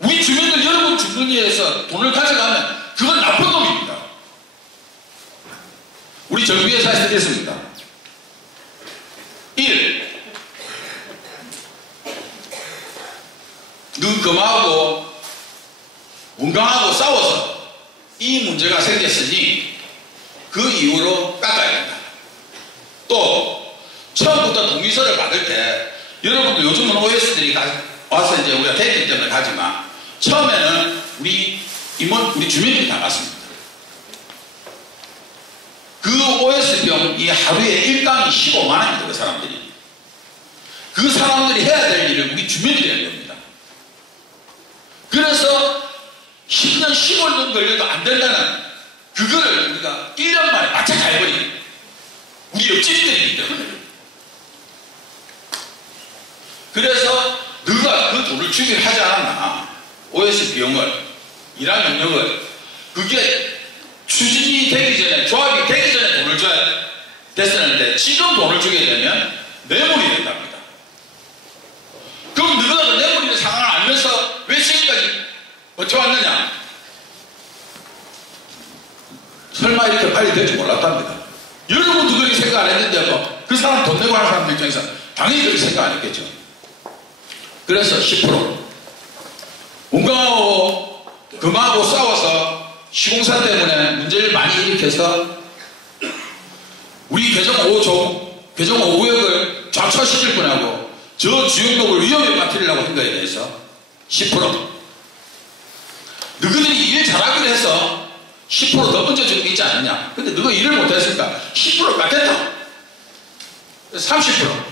우리 주민들 여러분 주머니에서 돈을 가져가면 그건 나쁜 놈입니다. 우리 정비회사에서 이랬습니다. 1. 금하고 원강하고 싸워서 이 문제가 생겼으니 그 이후로 깎아야 된다. 또 처음부터 동의서를 받을 때 여러분들 요즘은 OS들이 와서 이제 우리가 됐기 때문에 가지만 처음에는 우리 주민들이 다 갔습니다. 그 OS병이 하루에 일당이 15만 원입니다. 그 사람들이. 그 사람들이 해야 될 일을 우리 주민들이 해야 됩니다. 그래서 10년 15년 걸려도 안 된다는 그거를 우리가 1년 만에 마차 잘 버리는 우리 옆집들이기 때문에. 그래서 너가 그 돈을 주기로 하지 않았나? OS 비용을, 일한 영역을. 그게 추진이 되기 전에, 조합이 되기 전에 돈을 줘야 됐었는데 지금 돈을 주게 되면 뇌물이 된답니다. 그럼 너가 그 뇌물의 상황을 알면서 왜 지금까지 버텨왔느냐? 설마 이렇게 빨리 될 줄 몰랐답니다. 여러분도 그렇게 생각 안 했는데 그 사람 돈 내고 하는 사람 입장에서 당연히 그렇게 생각 안 했겠죠. 그래서 10% 원강하고 금하고 싸워서 시공사 때문에 문제를 많이 일으켜서 우리 개정 5구역을 좌초시킬 뻔하고 저 주영록을 위험에 빠뜨리려고 한 거에 대해서 10% 너희들이 일 잘하기로 해서 10% 더 얹어주는 게 있지 않느냐. 근데 너가 일을 못했으니까 10% 깎겠다. 30%.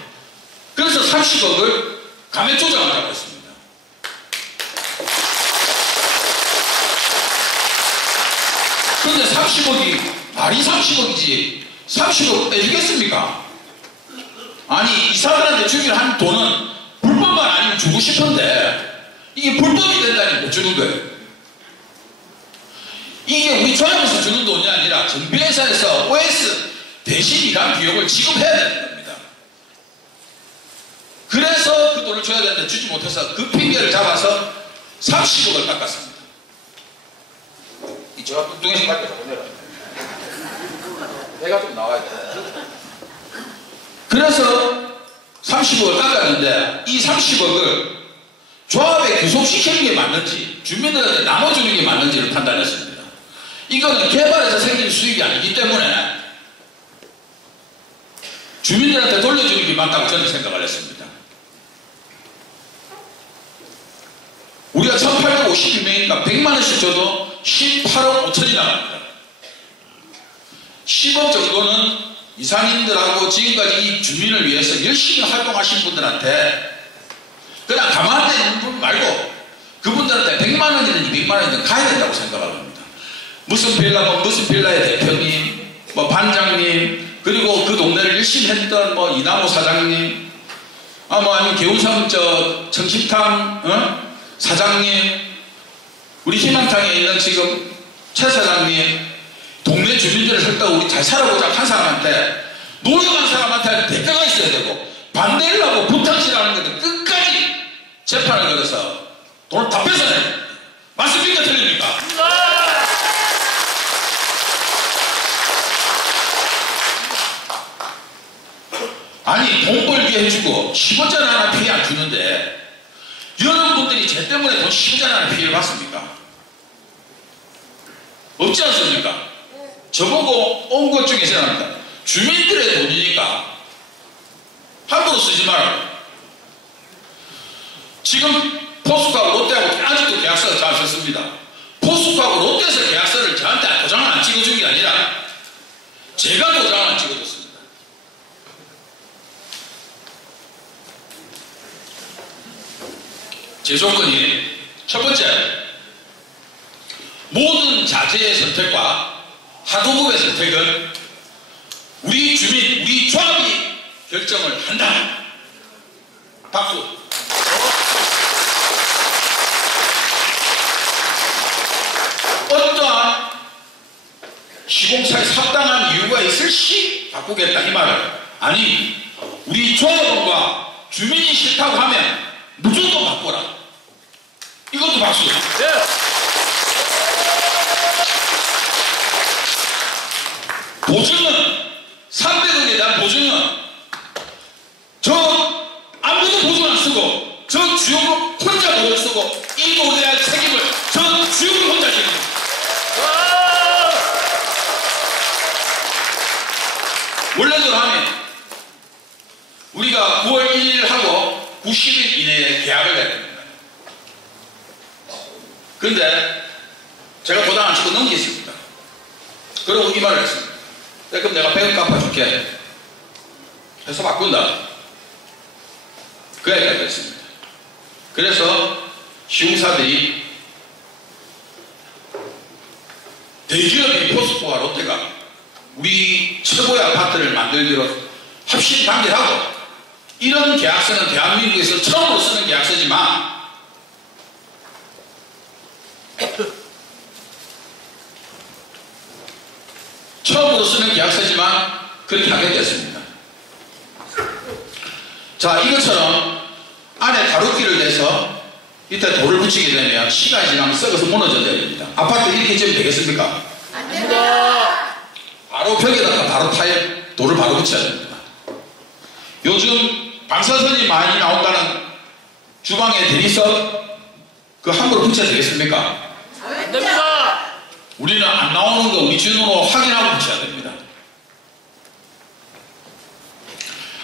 그래서 30억을 감액 조정을 하고 있습니다. 그런데 30억이 말이 30억이지 30억 빼주겠습니까? 아니 이 사람한테 주기로 한 돈은 불법만 아니면 주고 싶은데 이게 불법이 된다니 못 주는 거예요. 이게 우리 조합에서 주는 돈이 아니라 정비회사에서 OS 대신 일한 비용을 지급해야 되는 겁니다. 그래서 그 돈을 줘야 되는데 주지 못해서 그 핑계를 잡아서 30억을 깎았습니다. 이 조합 뚱뚱해서 깎여서 보내라. 배가 좀 나와야 돼. 그래서 30억을 깎았는데 이 30억을 조합에 귀속시키는 게 맞는지 주민들한테 나눠주는 게 맞는지를 판단했습니다. 이거는 개발에서 생긴 수익이 아니기 때문에 주민들한테 돌려주는 게 맞다고 저는 생각을 했습니다. 우리가 1852명이니까 100만원씩 줘도 18억 5천이 나갑니다. 10억 정도는 이사님들하고 지금까지 이 주민을 위해서 열심히 활동하신 분들한테 그냥 가만히 있는 분 말고 그분들한테 100만원이든 200만원이든 가야 된다고 생각을 합니다. 무슨 빌라의 대표님, 뭐 반장님, 그리고 그 동네를 열심히 했던 뭐 이나무 사장님, 아니면 개운섬 청식탕 사장님, 우리 희망탕에 있는 지금 최 사장님, 동네 주민들을 살다가 우리 잘 살아보자 한 사람한테, 노력한 사람한테 대가가 있어야 되고, 반대를 하고 부탁질하는 것들 끝까지 재판을 걸어서 돈을 다 뺏어내야 됩니다. 맞습니까? 틀립니까? 아니, 돈 벌게 해주고 10원짜리 하나 피해 안 주는데 여러분들이 쟤 때문에 돈 10원짜리 하나 피해를 받습니까? 없지 않습니까? 저보고 온 것 중에 생각합니다. 주민들의 돈이니까 함부로 쓰지 말라고. 지금 포스코하고 롯데하고 아직도 계약서를 잘 썼습니다. 포스코하고 롯데에서 계약서를 저한테 도장을 안 찍어준 게 아니라 제가 도장을 안 찍어줬습니다. 제 조건이 첫 번째, 모든 자재의 선택과 하도급의 선택은 우리 주민, 우리 조합이 결정을 한다. 박수. 어떠한 시공사에 합당한 이유가 있을 시 바꾸겠다 이 말을. 아니, 우리 조합원과 주민이 싫다고 하면 무조건 바꿔라. 이것도 박수. 네. 보증은 300억에 대한 보증은 저 아무도 보증 안 쓰고 저 주역을 혼자 보증 쓰고 이 돈에 대한 책임을 저 주역을 혼자 지는. 원래대로 하면 우리가 9월 1일 하고 90일 이내에 계약을 해야 됩니다. 근데 제가 도장 안 치고 넘기겠습니다. 그리고 이 말을 했습니다. 그럼 내가 100원 갚아줄게 해서 바꾼다. 그 얘기가 됐습니다. 그래서 시공사들이 대기업인 포스코와 롯데가 우리 최고의 아파트를 만들기로 합신단계하고, 이런 계약서는 대한민국에서 처음으로 쓰는 계약서지만 그렇게 하게 됐습니다. 자, 이것처럼 안에 다루기를 내서 이때 돌을 붙이게 되면 시간이 지나면 썩어서 무너져야 됩니다. 아파트 이렇게 지으면 되겠습니까? 안 됩니다. 바로 벽에다가 바로 돌을 바로 붙여야 됩니다. 요즘 방사선이 많이 나온다는 주방에 대리석 그 함부로 붙여야 되겠습니까? 안 됩니다. 우리는 안 나오는 거 우리 눈으로 확인하고 붙여야 됩니다.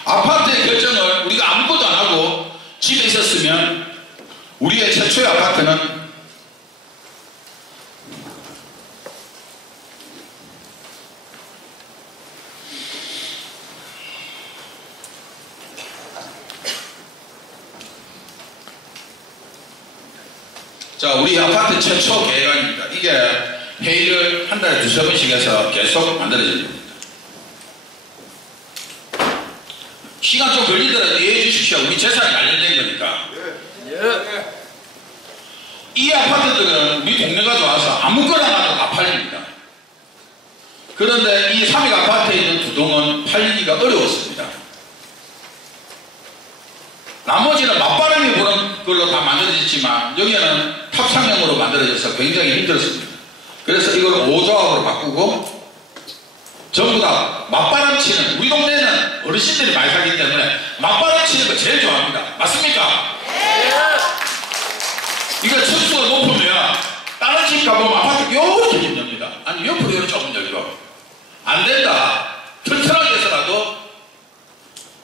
아파트의 결정을 우리가 아무것도 안 하고 집에 있었으면 우리의 최초의 아파트는 자, 우리 아파트 최초 계획안입니다. 이게 회의를 한 달에 2-3번씩 해서 계속 만들어진 겁니다. 시간 좀 걸리더라도 이해해 주십시오. 우리 재산이 관련된 거니까. 예. 이 아파트들은 우리 동네가 좋아서 아무거나 놔도 다 팔립니다. 그런데 이 삼익 아파트에 있는 두 동은 팔리기가 어려웠습니다. 나머지는 맞바람이 부는 걸로 다 만들어졌지만 여기는 탑상형으로 만들어져서 굉장히 힘들었습니다. 그래서 이걸 5조합으로 바꾸고 전부 다 맞바람 치는, 우리 동네는 어르신들이 많이 살기 때문에 맞바람 치는 거 제일 좋아합니다. 맞습니까? 예. 이거 층수가 높으면 다른 집 가보면 아파트 이렇게 좀 엽니다. 아니 옆으로 이렇게 조금 열려. 안 된다. 튼튼하게 해서라도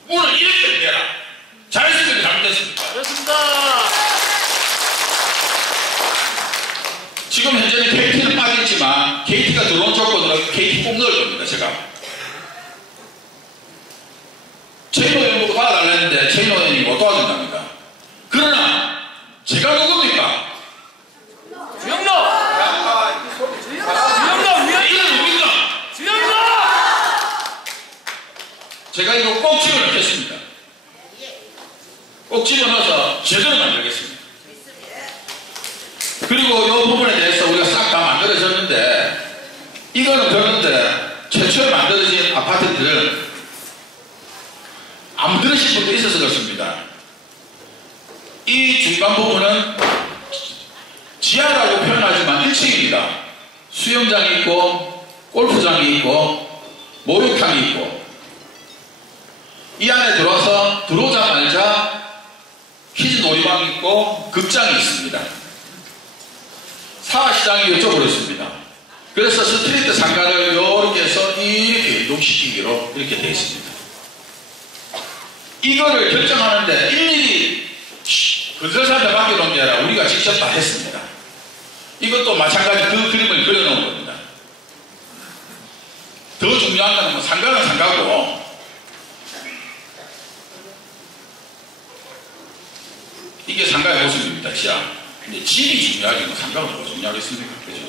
문을 이렇게 열라. 잘했습니까? 잘못됐습니까? 그렇습니다. KT 꼭 넣을 겁니다. 제가 최인호 의원 보고 도와달라 했는데 최인호 의원이 못 도와준답니다. 그러나 제가 누굽니까? 주영로! 주영로! 이건 누굽니까? 주영로! 제가 이거 꼭 집어넣겠습니다. 꼭 집어넣어서 제대로 만들겠습니다. 그리고 이 부분에 대해서 우리가 싹 다 만들어졌는데, 이거는 그런데 최초에 만들어진 아파트들은 안 들으신 분도 있어서 그렇습니다. 이 중간 부분은 지하라고 표현하지만 1층입니다. 수영장이 있고 골프장이 있고 목욕탕이 있고, 이 안에 들어오자마자 키즈 놀이방이 있고 극장이 있습니다. 사시장이 이쪽으로 있습니다. 그래서 스트리트 상가를 이렇게 해서 이렇게 이동시키기로 이렇게 되어 있습니다. 이거를 결정하는데 일일이 건설사한테 맡겨놓은 게 아니라 우리가 직접 다 했습니다. 이것도 마찬가지 그 그림을 그려놓은 겁니다. 더 중요한 건 뭐 상가는 상가고, 이게 상가의 모습입니다. 지하. 근데 집이 중요하지 뭐 상가가 뭐가 중요하겠습니까? 그죠?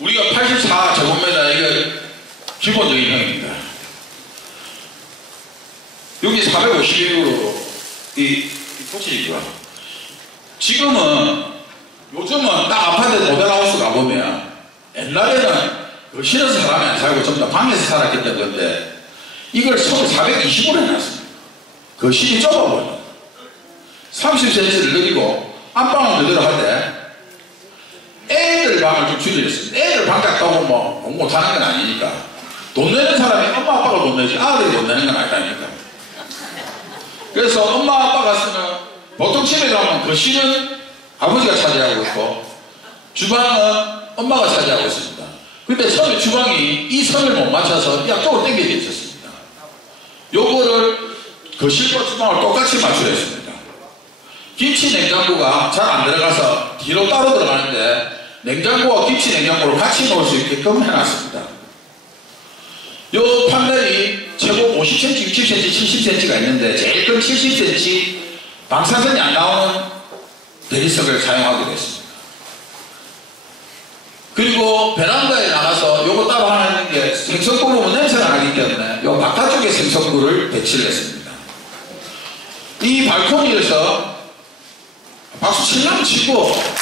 우리가 84제곱미터 이게 기본적인 형입니다. 여기 450으로 이 토지이고요. 지금은 요즘은 딱 아파트 모델하우스 가보면 옛날에는 거실에서 사람이 안 살고 전부 다 방에서 살았기 때문에 이걸 서로 420으로 해놨습니다. 거실이 좁아버려. 30cm를 늘리고 안방을 그대로 할 때 애들 방을 좀 줄였습니다. 애들 방 같다고 뭐 공부 못하는 건 아니니까. 돈 내는 사람이 엄마 아빠가 돈 내지 아들이 돈 내는 건 아니니까. 그래서 엄마 아빠가 쓰는, 보통 집에 가면 거실은 아버지가 차지하고 있고 주방은 엄마가 차지하고 있습니다. 근데 처음에 주방이 이 선을 못 맞춰서 약쪽으로 당겨져 있었습니다. 요거를 거실과 주방을 똑같이 맞추려 했습니다. 김치 냉장고가 잘 안 들어가서 뒤로 따로 들어가는데 냉장고와 김치 냉장고를 같이 놓을 수 있게끔 해놨습니다. 요 판넬이 최고 50cm, 60cm, 70cm가 있는데 제일 큰 70cm 방사선이 안 나오는 대리석을 사용하게 됐습니다. 그리고 베란다에 나가서 요거 따로 하나 있는 게 생선구로 냄새가 나기 때문에 요 바깥쪽에 생선구를 배치를 했습니다. 이 발코니에서 박수 치려면 치고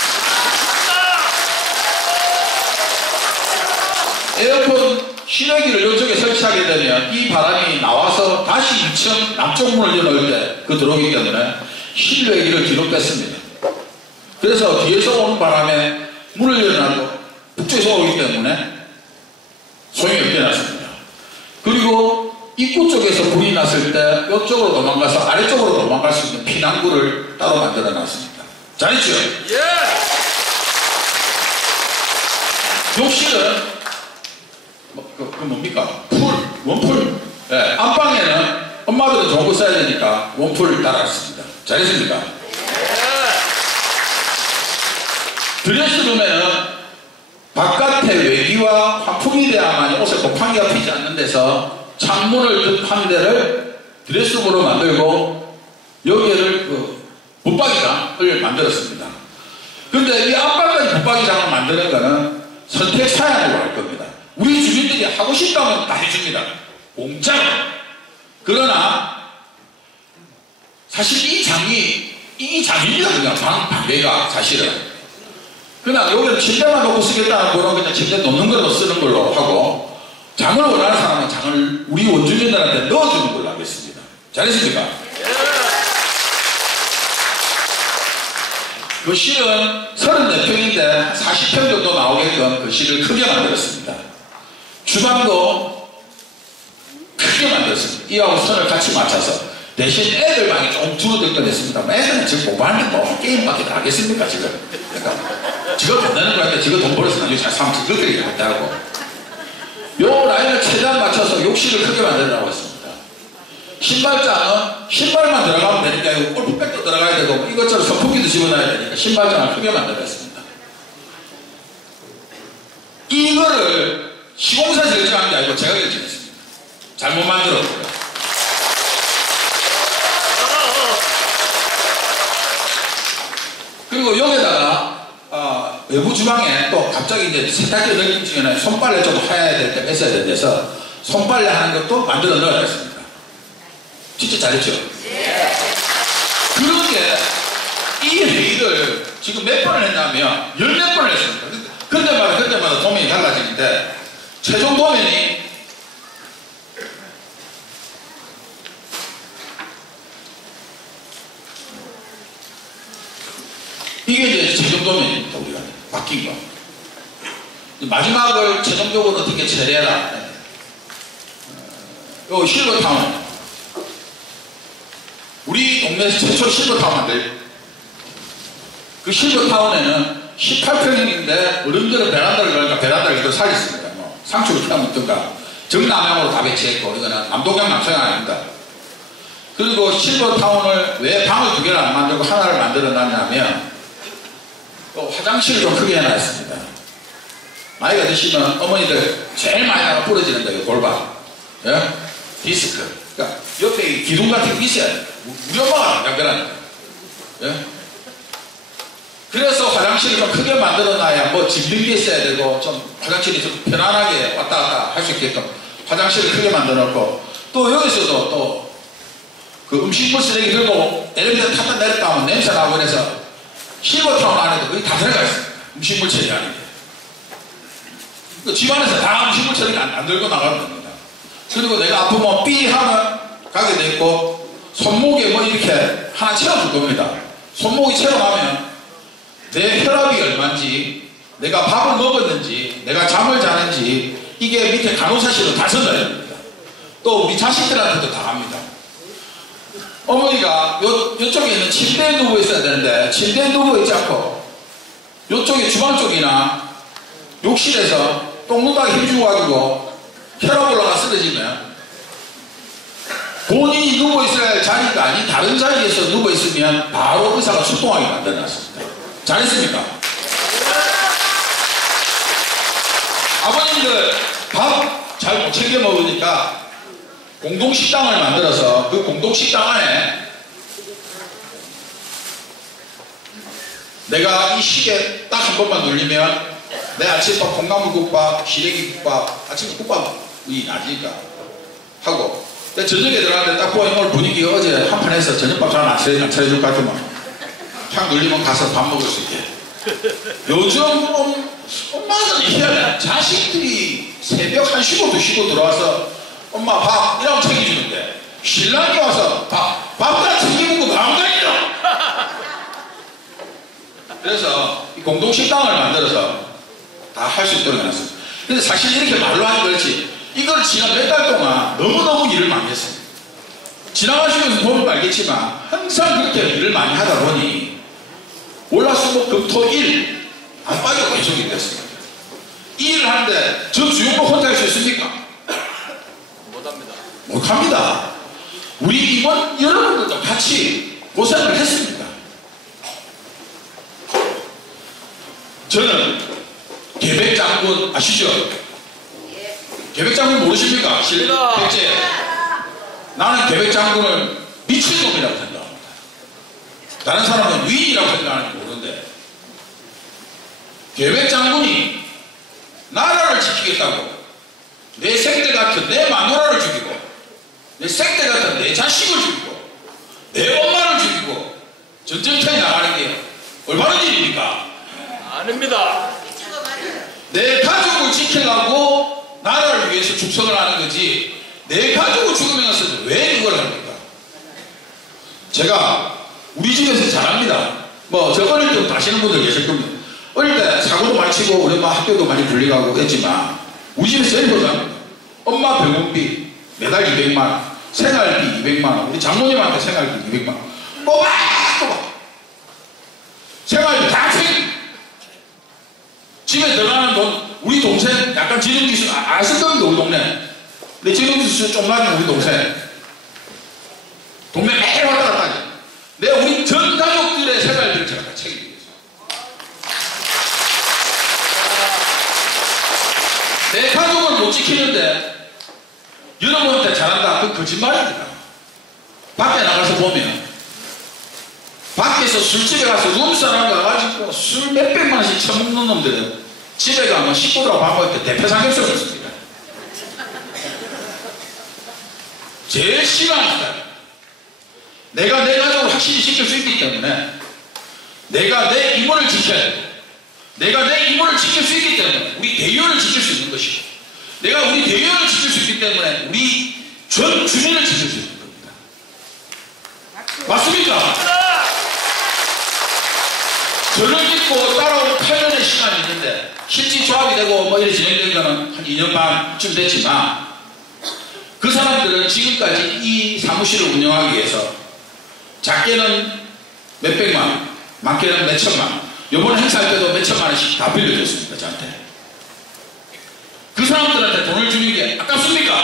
에어컨 실외기를 이쪽에 설치하게 되면 이 바람이 나와서 다시 2층 남쪽 문을 열어올 때 그 들어오기 때문에 실외기를 뒤로 뺐습니다. 그래서 뒤에서 오는 바람에 문을 열어놔도 북쪽에서 오기 때문에 소용이 없게 놨습니다. 그리고 입구 쪽에서 불이 났을 때 이쪽으로 도망가서 아래쪽으로 도망갈 수 있는 피난구를 따로 만들어 놨습니다. 잘했죠? 예! 욕실은 그 뭡니까? 원풀. 네, 안방에는 엄마들은 좋은 거 써야 되니까 원풀을 달았습니다. 잘했습니까? 예! 드레스룸에는 바깥에 외기와 환풍이 돼야만 옷에 곰팡이가 피지 않는 데서 창문을 한 대를 드레스룸으로 만들고 여기를 붙박이장을 만들었습니다. 근데 이 안방까지 붙박이장을 만드는 거는 선택 사양으로 할 겁니다. 우리 주민들이 하고 싶다면 다 해줍니다. 공짜로. 그러나 사실 이 장입니다. 그냥 방배가 사실은. 그냥 여기는 침대만 놓고 쓰겠다는 거는 그냥 침대 놓는 걸로 쓰는 걸로 하고, 장을 원하는 사람은 장을 우리 원주민들한테 넣어주는 걸로 하겠습니다. 잘했습니까? 거실은 34평인데 40평 정도 나오게끔 거실을 크게 만들었습니다. 주방도 크게 만들었습니다. 이하고 선을 같이 맞춰서 대신 애들 방이 좀 줄어들 건 했습니다. 애들은 지금 공부하는 뭐 게임밖에 다 하겠습니까 지금. 그러니까 지가 돈 내는 거한테 지가 돈 벌어서 나중에 잘 사면 지들끼리 한다고. 요 라인을 최대한 맞춰서 욕실을 크게 만들라고 했습니다. 신발장은 신발만 들어가면 되니까 이거 골프백도 들어가야 되고 이것저것 선풍기도 집어넣어야 되니까 신발장을 크게 만들었습니다. 이거를 시공사에서 결정한 게 아니고 제가 결정했습니다. 잘못 만들었고요. 그리고 여기다가 외부 주방에 또 갑자기 이제 세탁기 느낌 중에는 손빨래 좀 해야 될 때 뺐어야 될 때서 손빨래 하는 것도 만들어 넣어야 했습니다. 진짜 잘했죠? 네. 그런데 이 회의를 지금 몇 번을 했냐면 14번을 했습니다. 그때마다 도면이 달라지는데 최종 도면이 이게 이제 최종 도면입니다. 우리가 바뀐 거. 마지막을 최종적으로 어떻게 처리해라. 요 실버타운. 우리 동네에서 최초 실버타운 만들. 그 실버타운에는 18평인데 어른들은 베란다를 그러니까 베란다를 이거 살렸습니다. 뭐 상추를 키워먹든가 정남향으로 다 배치했고 이거는 남동향 남서향 아닙니다. 그리고 실버타운을 왜 방을 2개를 안 만들고 하나를 만들어 놨냐면 또 화장실을 좀 크게 해놨습니다. 나이가 드시면 어머니들 제일 많이 나가 부러지는 데가 골반, 예? 디스크. 그러니까 옆에 기둥 같은 게 있어야 돼. 우리 엄마가 약간은, 예? 그래서 화장실을 좀 크게 만들어놔야 뭐 집는 게 있어야 되고 좀 화장실이 좀 편안하게 왔다 갔다 할 수 있게끔 화장실을 크게 만들어놓고 또 여기서도 또 그 음식물 쓰레기 들고 엘리베이터 탔다 내렸다 하면 냄새 나고 그래서 실버타운 안에도 거의 다 들어가 있습니다. 음식물 처리하는 게. 집안에서 다 음식물 처리 안 들고 나가면 됩니다. 그리고 내가 아프면 삐 하면 가게 돼 있고 손목에 뭐 이렇게 하나 채워줄 겁니다. 손목이 채워가면 내 혈압이 얼마인지 내가 밥을 먹었는지 내가 잠을 자는지 이게 밑에 간호사실로 다 전달해 줍니다. 또 우리 자식들한테도 다 합니다. 어머니가 요쪽에 있는 침대에 누워 있어야 되는데 침대에 누워 있지 않고 요쪽에 주방 쪽이나 욕실에서 똥 누다가 힘주고 가지고 혈압 올라가 쓰러지면 본인이 누워 있어야 할 자리가 아닌 다른 자리에서 누워 있으면 바로 의사가 출동하게 만들어놨습니다. 잘했습니까? 아버님들 밥 잘 못 챙겨 먹으니까 공동식당을 만들어서 그 공동식당 안에 내가 이 시계 딱 한 번만 눌리면 내 아침밥 콩나물국밥, 시래기국밥, 아침에 국밥이 나지니까 하고 내 저녁에 들어가는데 딱 보니 오늘 분위기가 어제 한판 해서 저녁밥 잘 안 차려줄 것 같으면 향 눌리면 가서 밥 먹을 수 있게. 요즘 엄마는 희한해. 자식들이 새벽 1시부터 쉬고 들어와서 엄마 밥 이러면 챙겨주는데 신랑이 와서 밥 다 챙겨먹고 가만히요. 그래서 이 공동식당을 만들어서 다 할 수 있도록 해놨습니다. 근데 사실 이렇게 말로 하니 그렇지 이걸 지난 몇 달 동안 너무너무 일을 많이 했습니다. 지나가시면서 보면 알겠지만 항상 그렇게 일을 많이 하다 보니 월화수목금토일 안 빠지고 계속 일했습니다. 이 일을 하는데 저 주용록 혼자 할 수 있습니까? 못합니다. 못합니다. 우리 임원 여러분들도 같이 고생을 했습니다. 저는 계백장군 아시죠? 계백장군 모르십니까? 백제. 나는 계백장군을 미친놈이라고 생각합니다. 다른 사람은 위인이라고 생각하는지 모르는데 계백장군이 나라를 지키겠다고 내 생대 같은 내 마누라를 죽이고 내 생대 같은 내 자식을 죽이고 내 엄마를 죽이고 전쟁터에 나가는 게 올바른 일입니까? 아닙니다. 내 가족을 지키려고 나라를 위해서 축성을 하는 거지 내 가족을 죽으면서 왜 이걸 합니까? 제가 우리 집에서 잘합니다. 뭐 저 어릴 때부터 아시는 분들 계실 겁니다. 어릴 때 사고도 많이 치고 우리 엄마 학교도 많이 불리가고 했지만 우리 집에서 제일 잘합니다. 엄마 병원비 매달 200만 생활비 200만원. 우리 장모님한테 생활비 200만원. 꼬박꼬박. 생활비 다 챙겨. 집에 들어가는 돈, 우리 동생, 약간 지능지수, 아실 겁니다, 우리 동네. 내 지능지수 좀 낮은 우리 동생. 동네 매일 왔다 갔다 하죠. 내가 우리 전 가족들의 생활비를 제가 다 책임지고 있어요. 내 가족은 못 지키는데, 여러분한테 잘한다. 그건 거짓말입니다. 밖에 나가서 보면, 밖에서 술집에 가서 룸사람 가가지고 술 몇백만 원씩 처먹는 놈들은 집에 가면 식구들하고 밥 먹을 때 대패 삼겹살을 씁니다. 제일 싫어하는 스타일. 내가 내 가족을 확실히 지킬 수 있기 때문에 내가 내 임무를 지켜야 되고 내가 내 임무를 지킬 수 있기 때문에 우리 대의원을 지킬 수 있는 것이고 내가 우리 대의원을 지킬 수 있기 때문에 우리 전 주민을 지킬 수 있는 겁니다. 맞습니까? 저를 믿고 따라오는 8년의 시간이 있는데 실질 조합이 되고 뭐 이렇게 진행된 거는 한 2년 반쯤 됐지만 그 사람들은 지금까지 이 사무실을 운영하기 위해서 작게는 몇백만 원, 많게는 몇천만 원, 요번에 행사할 때도 몇천만 원씩 다 빌려줬습니다, 저한테. 그 사람들한테 돈을 주는 게 아깝습니까?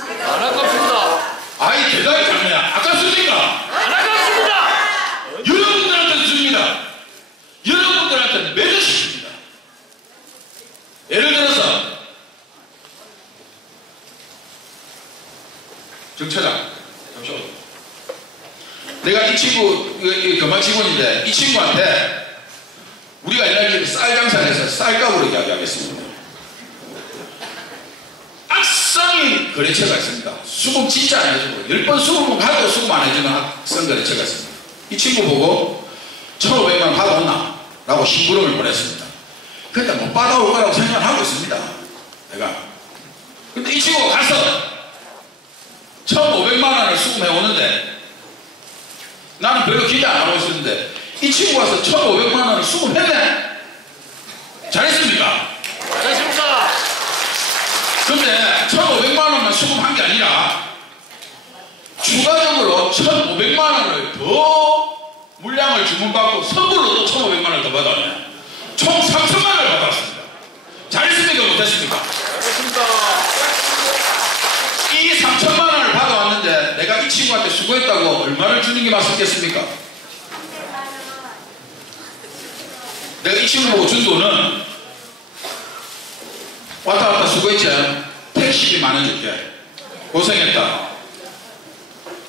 안 아깝습니다. 아이, 대단히 작네요. 아깝습니까? 안 아깝습니다. 여러분들한테 줍니다. 여러분들한테 매주십니다. 예를 들어서 정차장 잠시만요. 내가 이 친구 금방 직원인데 이 친구한테 우리가 옛날에 쌀 장사해서 쌀값으로 이야기하겠습니다. 악성인 거래처가 있습니다. 수급 진짜 안 해주고 10번 수급은 가도 수급 안 해주는 악성 거래처가 있습니다. 이 친구 보고 1,500만 원 받아온나? 라고 심부름을 보냈습니다. 근데 못 받아올 거라고 생각을 하고 있습니다. 내가. 근데 이 친구가 가서 1,500만 원을 수급해 오는데 나는 별로 기대 안 하고 있었는데 이 친구가 가서 1,500만 원을 수급했네? 잘했습니까? 잘했습니다. 근데 1,500만 원만 수급한 게 아니라 추가적으로 1,500만 원을 더 물량을 주문받고 선불로도 1,500만 원을 더 받았네. 총 3,000만 원을 받았습니다. 잘했습니까? 못했습니까? 잘했습니다. 이 3,000만 원을 받아왔는데 내가 이 친구한테 수고했다고 얼마를 주는 게 맞겠습니까? 내가 이 친구 보고 준 돈은 왔다 갔다 수고했지. 택시비 10,000원 줄게. 고생했다.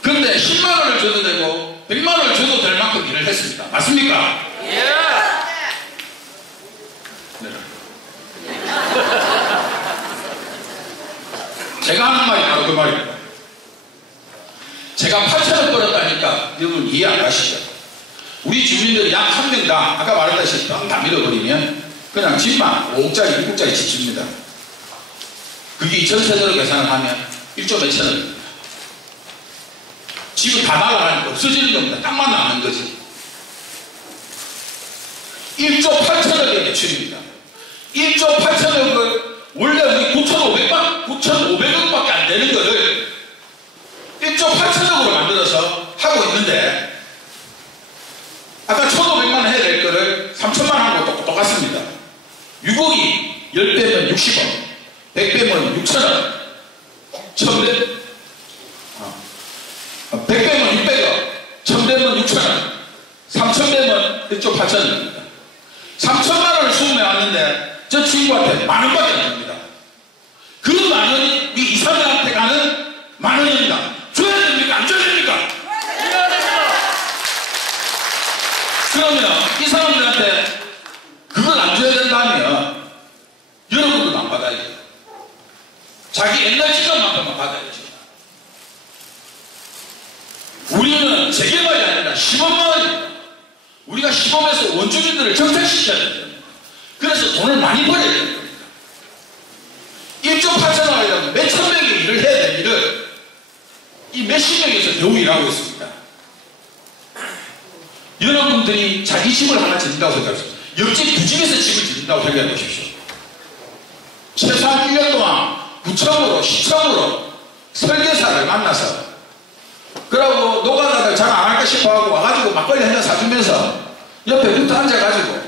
근데 10만 원을 줘도 되고 100만 원을 줘도 될 만큼 일을 했습니다. 맞습니까? 예. 네. 제가 하는 말이 바로 그 말입니다. 제가 8,000원 벌었다니까 여러분 이해 안 가시죠? 우리 주민들이 약 한 명당 아까 말했다시피 다 밀어버리면 그냥 집만 5억짜리 6억짜리 집 줍니다. 그게 2,000세대로 계산을 하면 1조 몇천 원입니다. 집은 다 날아가니까 없어지는 겁니다. 땅만 남는 거지. 1조 8천억의 매출입니다. 1조 8천억을 원래 우리 9,500억밖에 안 되는 거를 1조 8천억으로 만들어서 하고 있는데 아까 1,500만 원 해야 될 거를 3,000만 원 하고 똑같습니다. 6억이 10배면 60억, 100배면 6천억, 1,000배 100배면 600억, 1000배면 6천원, 3000배면 1조 8천원입니다. 3,000만 원을 수금해 왔는데 저 친구한테 10,000원밖에 안 됩니다. 그 10,000원이 우리 이사장한테 가는 10,000원입니다. 줘야 됩니까? 안 줘야 됩니까? 줘야 됩니다. 그러면 이 사람들한테 그걸 안 줘야 된다면 여러분도 안 받아야죠. 자기 옛날 시간만큼만 받아야죠. 우리는 재개발이 아니라 시범마을입니다. 우리가 시범에서 원주민들을 정착시켜야 됩니다. 그래서 돈을 많이 벌어야 됩니다. 1조 8천원이라면 몇천 명이 일을 해야 될 일을 이 몇십 명에서 겨우 일하고 있습니다. 여러분들이 자기 집을 하나 짓는다고 생각하십시오. 옆집 두 집에서 집을 짓는다고 생각해 보십시오. 최소한 1년 동안 구청으로, 시청으로 설계사를 만나서 그러고 노가다들 잘 안 할까 싶어하고 와가지고 막걸리 한 잔 사주면서 옆에 붙어 앉아가지고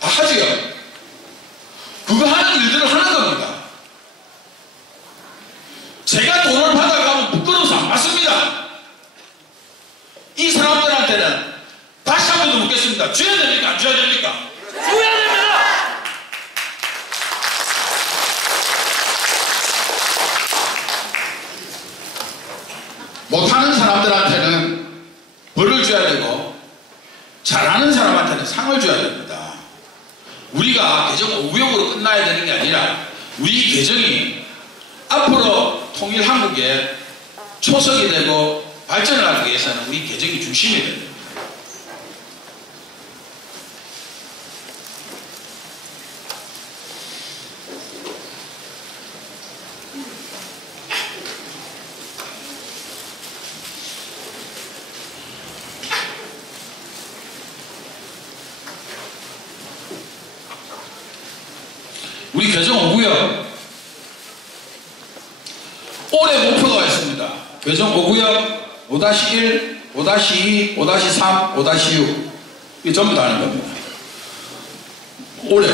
하지요. 그거 하는 일들을 하는 겁니다. 제가 돈을 받아가면 부끄러워서 안 받습니다. 이 사람들한테는 다시 한 번 더 묻겠습니다. 줘야 됩니까? 안 줘야 됩니까? 줘야 됩니다. 못하는 사람들한테는 벌을 줘야 되고 잘하는 사람한테는 상을 줘야 됩니다. 우리가 개정 5구역으로 끝나야 되는 게 아니라 우리 개정이 앞으로 통일 한국의 초석이 되고 발전을 하기 위해서는 우리 개정이 중심이 됩니다. 우리 개정 5구역 올해 목표가 있습니다. 개정 5구역 5-1, 5-2, 5-3, 5-6 이게 전부 다 하는 겁니다. 올해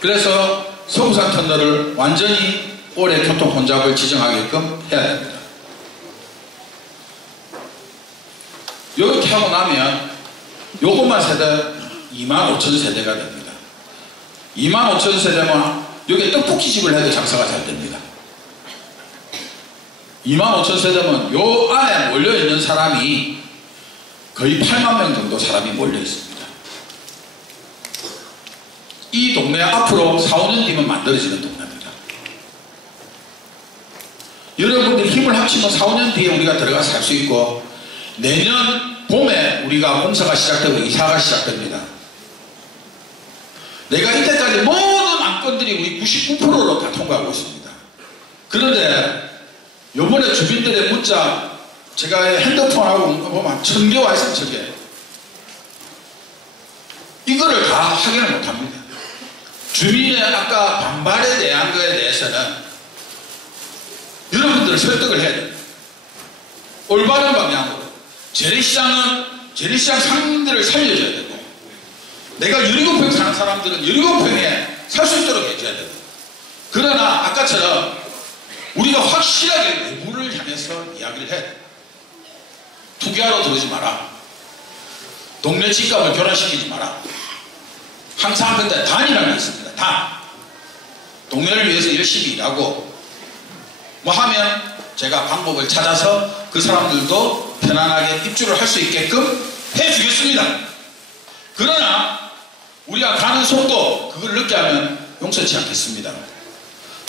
그래서 서부산 터널을 완전히 올해 교통 혼잡을 지정하게끔 해야 됩니다. 이렇게 하고 나면 요것만 세대 25,000세대가 됩니다. 25,000세대면 여기 떡볶이집을 해도 장사가 잘 됩니다. 25,000세대면 요 안에 몰려있는 사람이 거의 8만 명 정도 사람이 몰려있습니다. 이 동네 앞으로 4, 5년 뒤면 만들어지는 동네입니다. 여러분들이 힘을 합치면 4, 5년 뒤에 우리가 들어가서 살 수 있고 내년 봄에 우리가 공사가 시작되고 이사가 시작됩니다. 내가 이때까지 모든 안건들이 우리 99%로 다 통과하고 있습니다. 그런데 요번에 주민들의 문자 제가 핸드폰하고 보면 1000개 와 있어요. 1000개. 이거를 다 확인을 못합니다. 주민의 아까 반발에 대한 거에 대해서는 여러분들 설득을 해야 됩니다. 올바른 방향으로 재래시장 상인들을 살려줘야 되고 내가 17평 사는 사람들은 17평에 살 수 있도록 해줘야 되고 그러나 아까처럼 우리가 확실하게 내부를 향해서 이야기를 해. 투기하러 들어오지 마라. 동네 집값을 교란시키지 마라. 항상 근데 단이라는 게 있습니다. 단. 동네를 위해서 열심히 일하고 뭐 하면 제가 방법을 찾아서 그 사람들도 편안하게 입주를 할 수 있게끔 해주겠습니다. 그러나 우리가 가는 속도 그걸 늦게 하면 용서치 않겠습니다.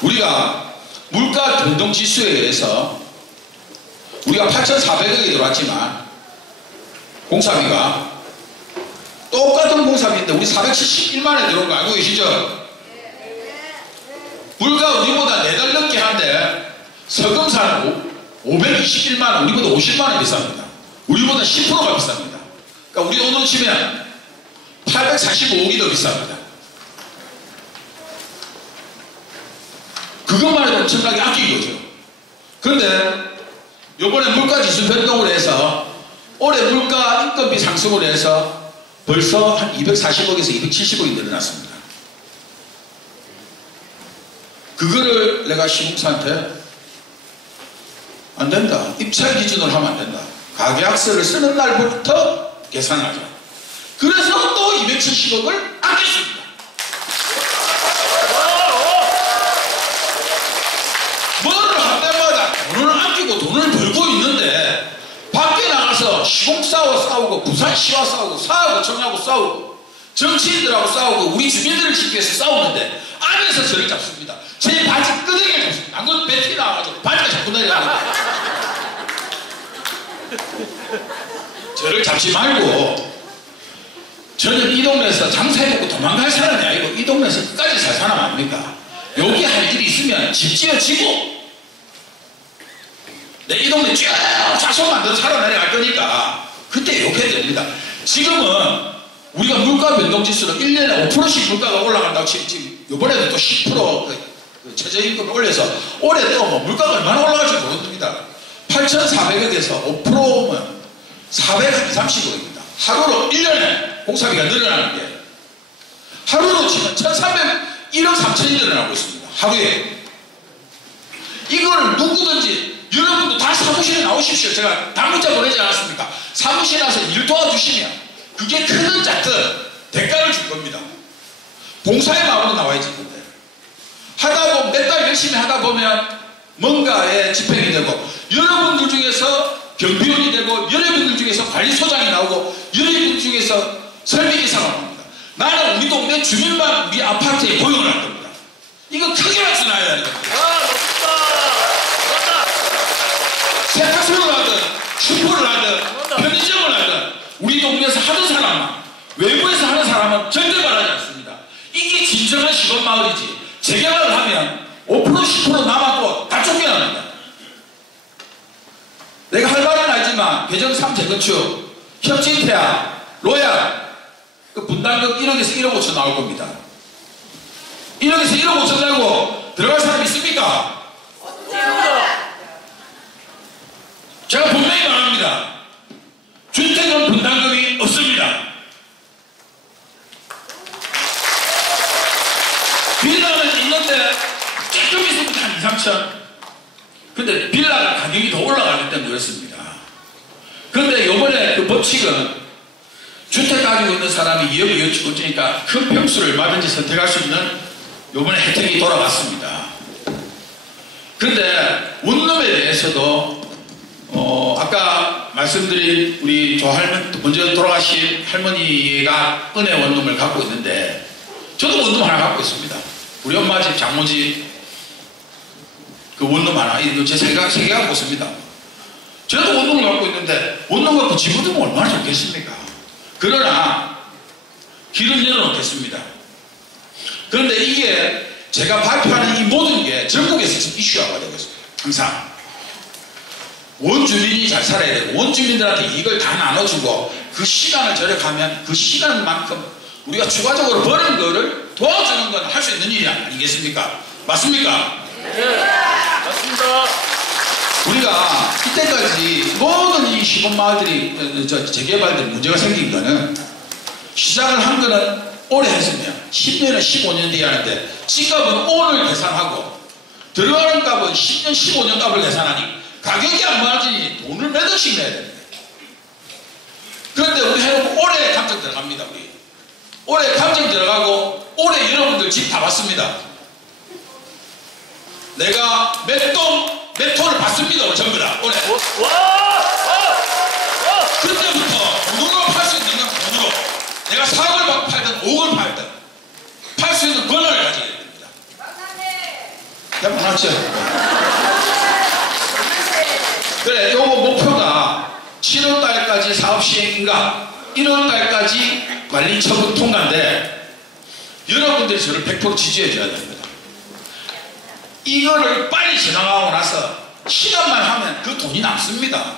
우리가 물가 변동 지수에 의해서 우리가 8,400억이 들어왔지만 공사비가 똑같은 공사비인데 우리 471만에 들어온 거 알고 계시죠? 물가 우리보다 4달 넘게 한데 서금사는 521만원, 우리보다 50만원 비쌉니다. 우리보다 10%가 비쌉니다. 그러니까 우리 돈으로 치면 845억이 더 비쌉니다. 그것만 해도 엄청나게 아낀 거죠. 그런데 요번에 물가지수 변동을 해서 올해 물가 인건비 상승을 해서 벌써 한 240억에서 270억이 늘어났습니다. 그거를 내가 시공사한테 안 된다. 입찰 기준으로 하면 안 된다. 가계약서를 쓰는 날부터 계산하자. 그래서 또 270억을 아꼈습니다. 뭐를 할 때마다 돈을 아끼고 돈을 벌고 있는데 밖에 나가서 시공사와 싸우고 부산시와 싸우고 사업구청하고 싸우고 정치인들하고 싸우고 우리 주민들을 지키기 위해서 싸우는데 안에서 저를 잡습니다. 제 바지 끄댕이를 잡습니다. 안 그래도 배틀이 나와가지고 바지가 자꾸 내려가는데 저를 잡지 말고 저는 이 동네에서 장사해놓고 도망갈 사람이 아니고 이 동네에서 끝까지 살 사람 아닙니까? 여기 할 일이 있으면 집 지어지고 내 이 동네 쭉 자손 만들어 살아내려갈 거니까 그때 욕해야 됩니다. 지금은 우리가 물가 변동지수로 1년에 5%씩 물가가 올라간다고 지금 이번에도 또 10% 그 최저임금을 올려서 올해 또 뭐 물가가 얼마나 올라갈지 모릅니다. 8,400억에서 5%면 430억입니다. 하루로 1년에 공사비가 늘어나는 게 하루로 치면 1,301억 3천이 늘어나고 있습니다. 하루에. 이거를 누구든지 여러분도 다 사무실에 나오십시오. 제가 다 문자 보내지 않았습니까? 사무실에 와서 일 도와주시면 그게 크든 작든 대가를 줄 겁니다. 봉사의 마음으로 나와야지. 근데 하다 보면 몇 달 열심히 하다 보면 뭔가에 집행이 되고 여러분들 중에서 경비원이 되고 여러분들 중에서 관리소장이 나오고 여러분들 중에서 설비기사가 나옵니다. 나는 우리 동네 주민만 우리 아파트에 고용을 할 겁니다. 이거 크게 박수 나야 되는 겁니다. 멋있다. 세탁소를 하든 슈퍼를 하든 편의점을 하든 우리 동네에서 하는 사람만 외부에서 하는 사람은 절대 말하지 않습니다. 이게 진정한 시골마을이지. 재개발을 하면 5% 10% 남았고 다 쫓겨납니다. 내가 할 말은 알지만 개정 3 재건축 협진태야 로얄 그 분담금 1억에서 1억 5천 나올 겁니다. 1억에서 1억 5천 내고 들어갈 사람 있습니까? 제가 분명히 말합니다. 주택은 분담금이 없습니다. 빌라는 있는데 조금 있으면 한 2, 3천. 근데 빌라가 가격이 더 올라가기 때문에 그렇습니다. 그런데 요번에 그 법칙은 주택 가지고 있는 사람이 2억이 5천이니까 큰 평수를 얼마든지 선택할 수 있는 요번에 혜택이 돌아왔습니다. 그런데 원룸에 대해서도 아까 말씀드린 우리 조할머니 먼저 돌아가신 할머니가 은혜 원룸을 갖고 있는데 저도 원룸 하나 갖고 있습니다. 우리 엄마 집 장모집 그 원룸 하나 이거 제 세 개 갖고 있습니다. 저도 원룸을 갖고 있는데 원룸 갖고 집 얻으면 얼마나 좋겠습니까? 그러나 길은 열어놓겠습니다. 그런데 이게 제가 발표하는 이 모든 게 전국에서 지금 이슈화가 되고 있습니다. 항상 원주민이 잘 살아야 되고 원주민들한테 이걸 다 나눠주고 그 시간을 절약하면 그 시간만큼 우리가 추가적으로 버는 거를 도와주는 건 할 수 있는 일이 아니겠습니까? 맞습니까? 네, 맞습니다. 우리가 이때까지 모든 이 시골마을들이 재개발들이 문제가 생긴 거는 시작을 한 거는 오래 했으면 10년에 15년 뒤에 하는데 집값은 오늘 계산하고 들어가는 값은 10년 15년 값을 계산하니 가격이 안 맞으니 돈을 몇 억씩 내야 됩니다. 그런데 우리 해놓고 올해 감정 들어갑니다. 우리 올해 감정 들어가고 올해 여러분들 집 다 봤습니다. 내가 몇 톤을 봤습니다. 전부 다 올해. 그때부터 돈으로 팔 수 있는 건 돈으로 내가 4억을 팔든 5억을 팔든 팔 수 있는 권한을 가지게 됩니다. 맞죠? 그래, 요거 목표가 7월달까지 사업 시행인가 1월달까지 관리 처분 통과인데 여러분들이 저를 100% 지지해 줘야 됩니다. 이거를 빨리 지나가고 나서 시간만 하면 그 돈이 남습니다.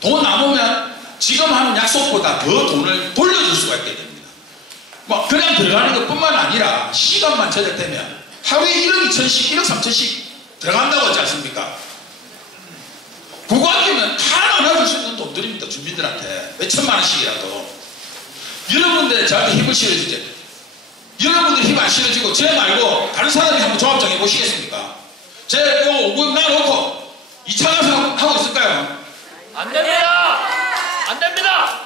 돈 남으면 지금 하는 약속보다 더 돈을 돌려줄 수가 있게 됩니다. 뭐 그냥 들어가는 것뿐만 아니라 시간만 절약되면 하루에 1억 2천씩 1억 3천씩 들어간다고 하지 않습니까? 그거 아끼면 다 나눠줄 수 있는 돈들입니다. 주민들한테 몇 천만 원씩이라도. 여러분들 저한테 힘을 실어주죠. 여러분들 힘 안 실어주고 제 말고 다른 사람이 한번 조합 정해 보시겠습니까? 제가 이거 5분 놔놓고 2차 감사하고 있을까요? 안 됩니다. 안 됩니다.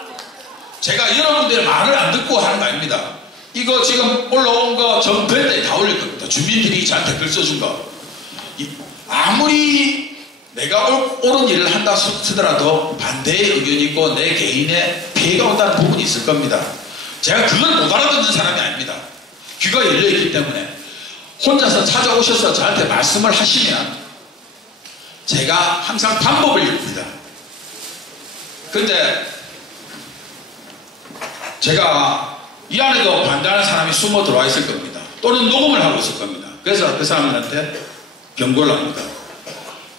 제가 여러분들의 말을 안 듣고 하는 거 아닙니다. 이거 지금 올라온 거 전 그때 다 올릴 겁니다. 주민들이 저한테 글 써준 거. 아무리 내가 옳은 일을 한다 쓰더라도 반대의 의견이 있고 내 개인의 피해가 온다는 부분이 있을 겁니다. 제가 그걸 못 알아듣는 사람이 아닙니다. 귀가 열려있기 때문에 혼자서 찾아오셔서 저한테 말씀을 하시면 제가 항상 방법을 줍니다. 근데 제가 이 안에도 반대하는 사람이 숨어 들어와 있을 겁니다. 또는 녹음을 하고 있을 겁니다. 그래서 그 사람들한테 경고를 합니다.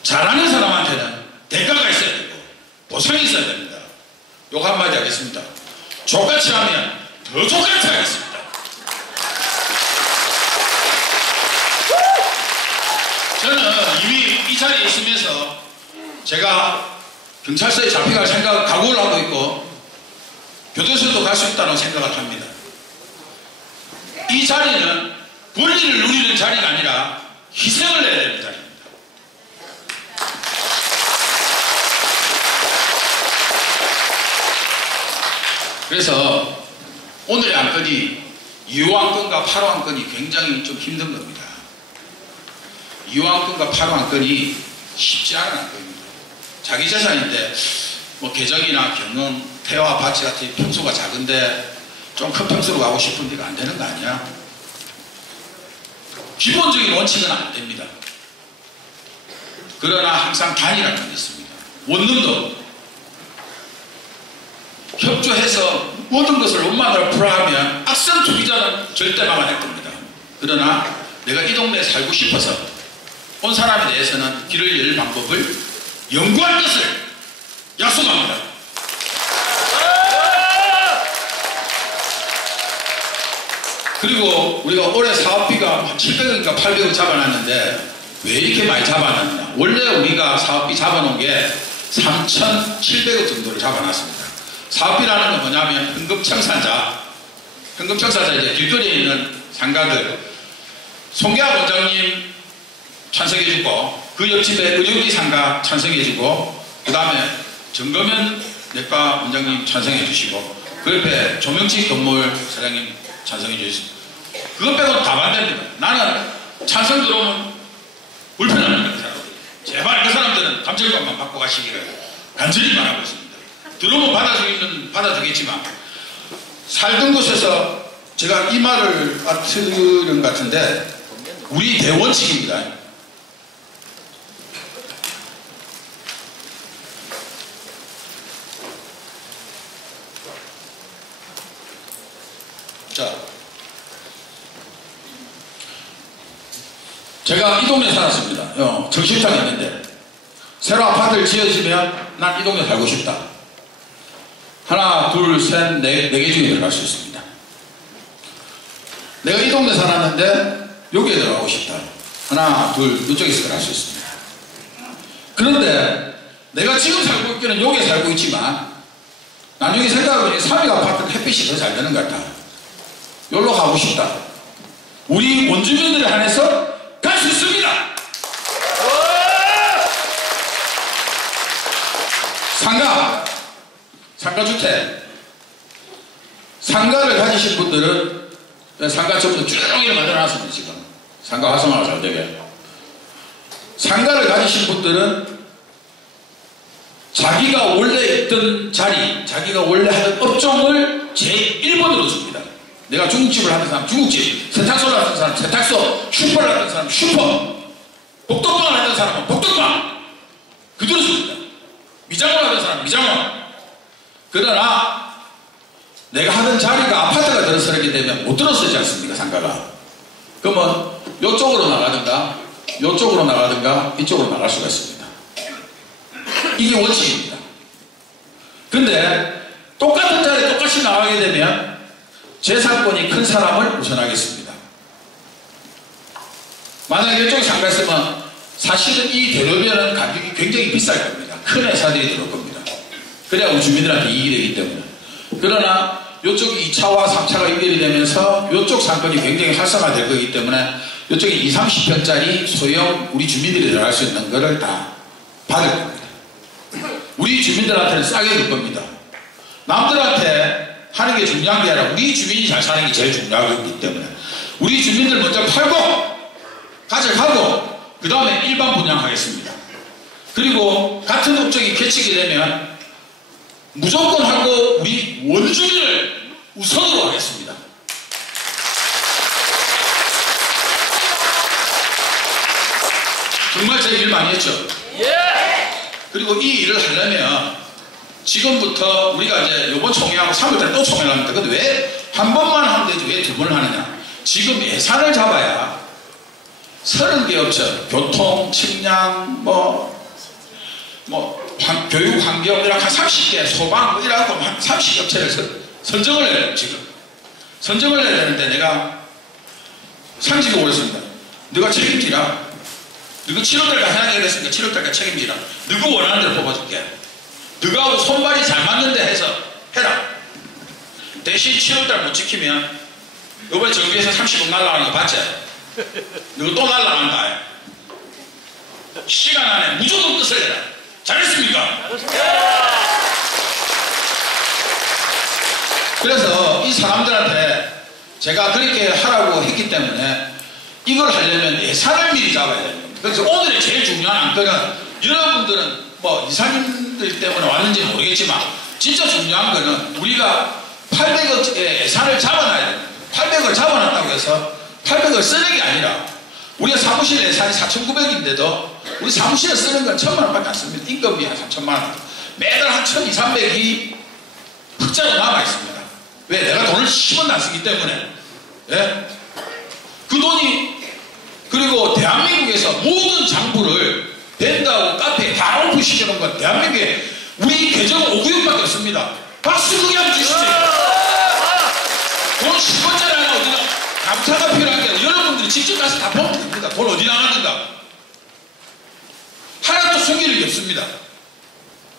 잘하는 사람한테는 대가가 있어야 되고 보상이 있어야 됩니다. 요거 한마디 하겠습니다. 족같이 하면 더 족같이 하겠습니다. 제가 경찰서에 잡혀갈 생각을 각오를 하고 있고 교도소도 갈 수 있다는 생각을 합니다. 이 자리는 권리를 누리는 자리가 아니라 희생을 해야 되는 자리입니다. 그래서 오늘의 안건이 2호 안건과 8호 안건이 굉장히 좀 힘든 겁니다. 2호 안건과 8호 안건이 쉽지 않은 안건입니다. 자기 재산인데 뭐 계정이나 경영, 태와 바치 같은 평수가 작은데 좀 큰 평수로 가고 싶은 데가 안 되는 거 아니야? 기본적인 원칙은 안 됩니다. 그러나 항상 단일화가 있습니다. 원룸도 협조해서 모든 것을 원만하게 풀어하면 악성 투기자는 절대 막아낼 겁니다. 그러나 내가 이 동네에 살고 싶어서 온 사람에 대해서는 길을 열 방법을 연구할 것을 약속합니다. 그리고 우리가 올해 사업비가 한 700억인가 800억 잡아놨는데 왜 이렇게 많이 잡아놨냐? 원래 우리가 사업비 잡아놓은 게 3,700억 정도를 잡아놨습니다. 사업비라는 건 뭐냐면 현금청산자 이제 길거리에 있는 상가들, 송계하 원장님 찬성해주고 그 옆집에 의료기 상가 찬성해주고 그 다음에 정거면 내과 원장님 찬성해주시고 그 옆에 조명식 건물 사장님 찬성해주시고 그것 빼고는 다 반대입니다. 나는 찬성 들어오면 불편합니다. 제발 그 사람들은 감정값만 받고 가시기를 간절히 바라고 있습니다. 들어오면 받아주겠지만 살던 곳에서 제가 이 말을 들은 것 같은데 우리 대원칙입니다. 자, 제가 이 동네에 살았습니다. 정실장에 있는데 새로 아파트를 지어지면 난 이 동네에 살고 싶다. 하나, 둘, 셋, 네 개 중에 들어갈 수 있습니다. 내가 이 동네 살았는데 여기에 들어가고 싶다. 하나, 둘, 이쪽에서 들어갈 수 있습니다. 그런데 내가 지금 살고 있기는 여기에 살고 있지만 나중에 생각해보니 3위 아파트는 햇빛이 더 잘 되는 것 같다. 여기로 가고 싶다. 우리 원주민들에 한해서 갈 수 있습니다. 상가주택. 상가를 가지신 분들은 상가 전부 쭈렁이를 만들어놨습니다. 지금 상가 활성화가 잘 되게. 상가를 가지신 분들은 자기가 원래 있던 자리, 자기가 원래 하던 업종을 제1번으로 줍니다. 내가 중국집을 하는 사람 중국집, 세탁소를 하는 사람 세탁소, 슈퍼를 하는 사람 슈퍼, 복덕방을 하는 사람은 복덕방 그대로 줍니다. 미장원 하는 사람 미장원. 그러나 내가 하던 자리가 아파트가 들어서게 되면 못 들어서지 않습니까? 상가가. 그러면 이쪽으로 나가든가 이쪽으로 나가든가 이쪽으로 나갈 수가 있습니다. 이게 원칙입니다. 근데 똑같은 자리에 똑같이 나가게 되면 재산권이 큰 사람을 우선하겠습니다. 만약에 이쪽에 상가 있으면 사실은 이 대로변은 가격이 굉장히 비쌀 겁니다. 큰 회사들이 들어올 겁니다. 그래야 우리 주민들한테 이익이 되기 때문에. 그러나 이쪽이 2차와 3차가 연결이 되면서 이쪽 상권이 굉장히 활성화될 거기 때문에 이쪽에 20, 30평짜리 소형 우리 주민들이 들어갈 수 있는 거를 다 받을 겁니다. 우리 주민들한테는 싸게 줄 겁니다. 남들한테 하는 게 중요한 게 아니라 우리 주민이 잘 사는 게 제일 중요하기 때문에 우리 주민들 먼저 팔고 가져가고 그 다음에 일반 분양하겠습니다. 그리고 같은 업종이 겹치게 되면 무조건 하고 우리 원주민을 우선으로 하겠습니다. 정말 제 일 많이 했죠. 그리고 이 일을 하려면 지금부터 우리가 이제 이번 총회하고 3월달에 또 총회를 합니다. 근데 왜 한 번만 하면 되지 왜 두 번을 하느냐? 지금 예산을 잡아야 30개 업체, 교통, 식량, 교육, 환경, 이렇게 한 30개, 소방, 이라고 한 30업체를 선정을 해요, 지금. 선정을 해야 되는데 내가 상식을 올렸습니다. 네가 책임지라. 너가 7월달까지 해야 되겠으니까 7월달까지 책임지라. 너가 원하는 대로 뽑아줄게. 너하고 손발이 잘 맞는데 해서 해라. 대신 7월달 못 지키면 이번에 정부에서 30억 날라가는 거 봤지? 너가 또 날라간다. 시간 안에 무조건 끝을 내라. 잘했습니까? 그래서 이 사람들한테 제가 그렇게 하라고 했기 때문에 이걸 하려면 예산을 미리 잡아야 됩니다. 그래서 오늘의 제일 중요한 안건은 여러분들은 뭐 이사님들 때문에 왔는지 모르겠지만 진짜 중요한 거는 우리가 800억의 예산을 잡아놔야 됩니다. 800을 잡아놨다고 해서 800을 쓰는 게 아니라 우리가 사무실 예산이 4,900인데도 우리 사무실에 쓰는 건 1,000만 원밖에 안 씁니다. 임금비 한 3,000만 원. 매달 한 1,200, 300이 흑자로 남아있습니다. 왜? 내가 돈을 10원도 안 쓰기 때문에. 예? 그 돈이, 그리고 대한민국에서 모든 장부를 밴드하고 카페에 다 오픈시켜놓은 건 대한민국에 우리 계정은 5구역밖에 없습니다. 박수 크게 한번 주시죠. 돈 10원짜리 하나 어디나 감사가 필요한 게 아니라 여러분들이 직접 가서 다 보면 됩니다. 돈 어디 나갔는가. 하나도 숨기는 게 없습니다.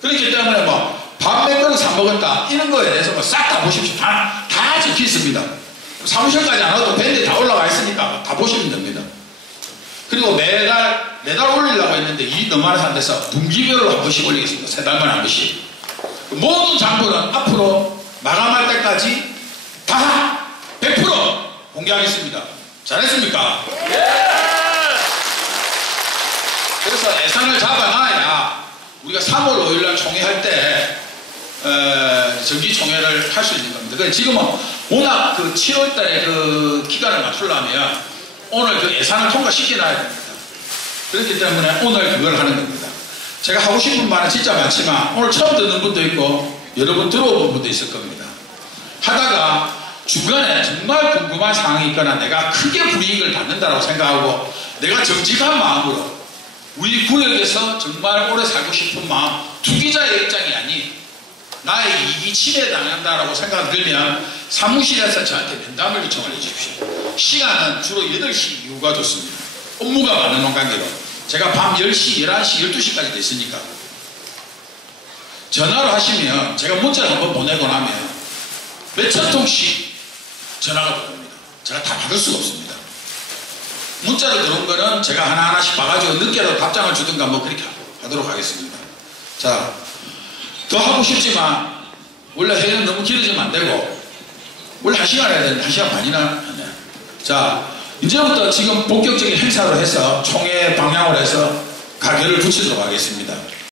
그렇기 때문에 뭐 밥 몇 그릇 사 먹었다 이런 거에 대해서 뭐 싹 다 보십시오. 다 적혀 있습니다. 사무실까지 안 와도 밴드에 다 올라와 있으니까 다 보시면 됩니다. 그리고 매달 올리려고 했는데 일이 너무 많아서 안 돼서 분기별로 한 번씩 올리겠습니다. 3달만에 한 번씩. 모든 장부는 앞으로 마감할 때까지 다 100% 공개하겠습니다. 잘했습니까? 그래서 예산을 잡아놔야 우리가 3월 5일날 총회할 때 정기총회를 할 수 있는 겁니다. 그래서 지금은 워낙 그 7월달에 그 기간을 맞추려면 오늘 그 예산을 통과시켜놔야 됩니다. 그렇기 때문에 오늘 그걸 하는 겁니다. 제가 하고 싶은 말은 진짜 많지만 오늘 처음 듣는 분도 있고 여러 분 들어본 분도 있을 겁니다. 하다가 중간에 정말 궁금한 상황이 있거나 내가 크게 불이익을 받는다고 생각하고 내가 정직한 마음으로 우리 구역에서 정말 오래 살고 싶은 마음, 투기자의 입장이 아닌 나의 이익이 침해당한다라고 생각이 들면 사무실에서 저한테 면담을 요청을 해주십시오. 시간은 주로 8시 이후가 좋습니다. 업무가 많은 관계로 제가 밤 10시, 11시, 12시까지 있으니까 전화로 하시면 제가 문자를 한번 보내고 나면 몇천 통씩 전화가 들어옵니다. 제가 다 받을 수가 없습니다. 문자로 들어온 거는 제가 하나하나씩 봐가지고 늦게라도 답장을 주든가 뭐 그렇게 하도록 하겠습니다. 자, 더 하고 싶지만 원래 회의는 너무 길어지면 안 되고 원래 1시간 해야 되는데 1시간 반이나 하네. 자, 이제부터 지금 본격적인 행사로 해서 총회 방향으로 해서 가결을 붙이도록 하겠습니다.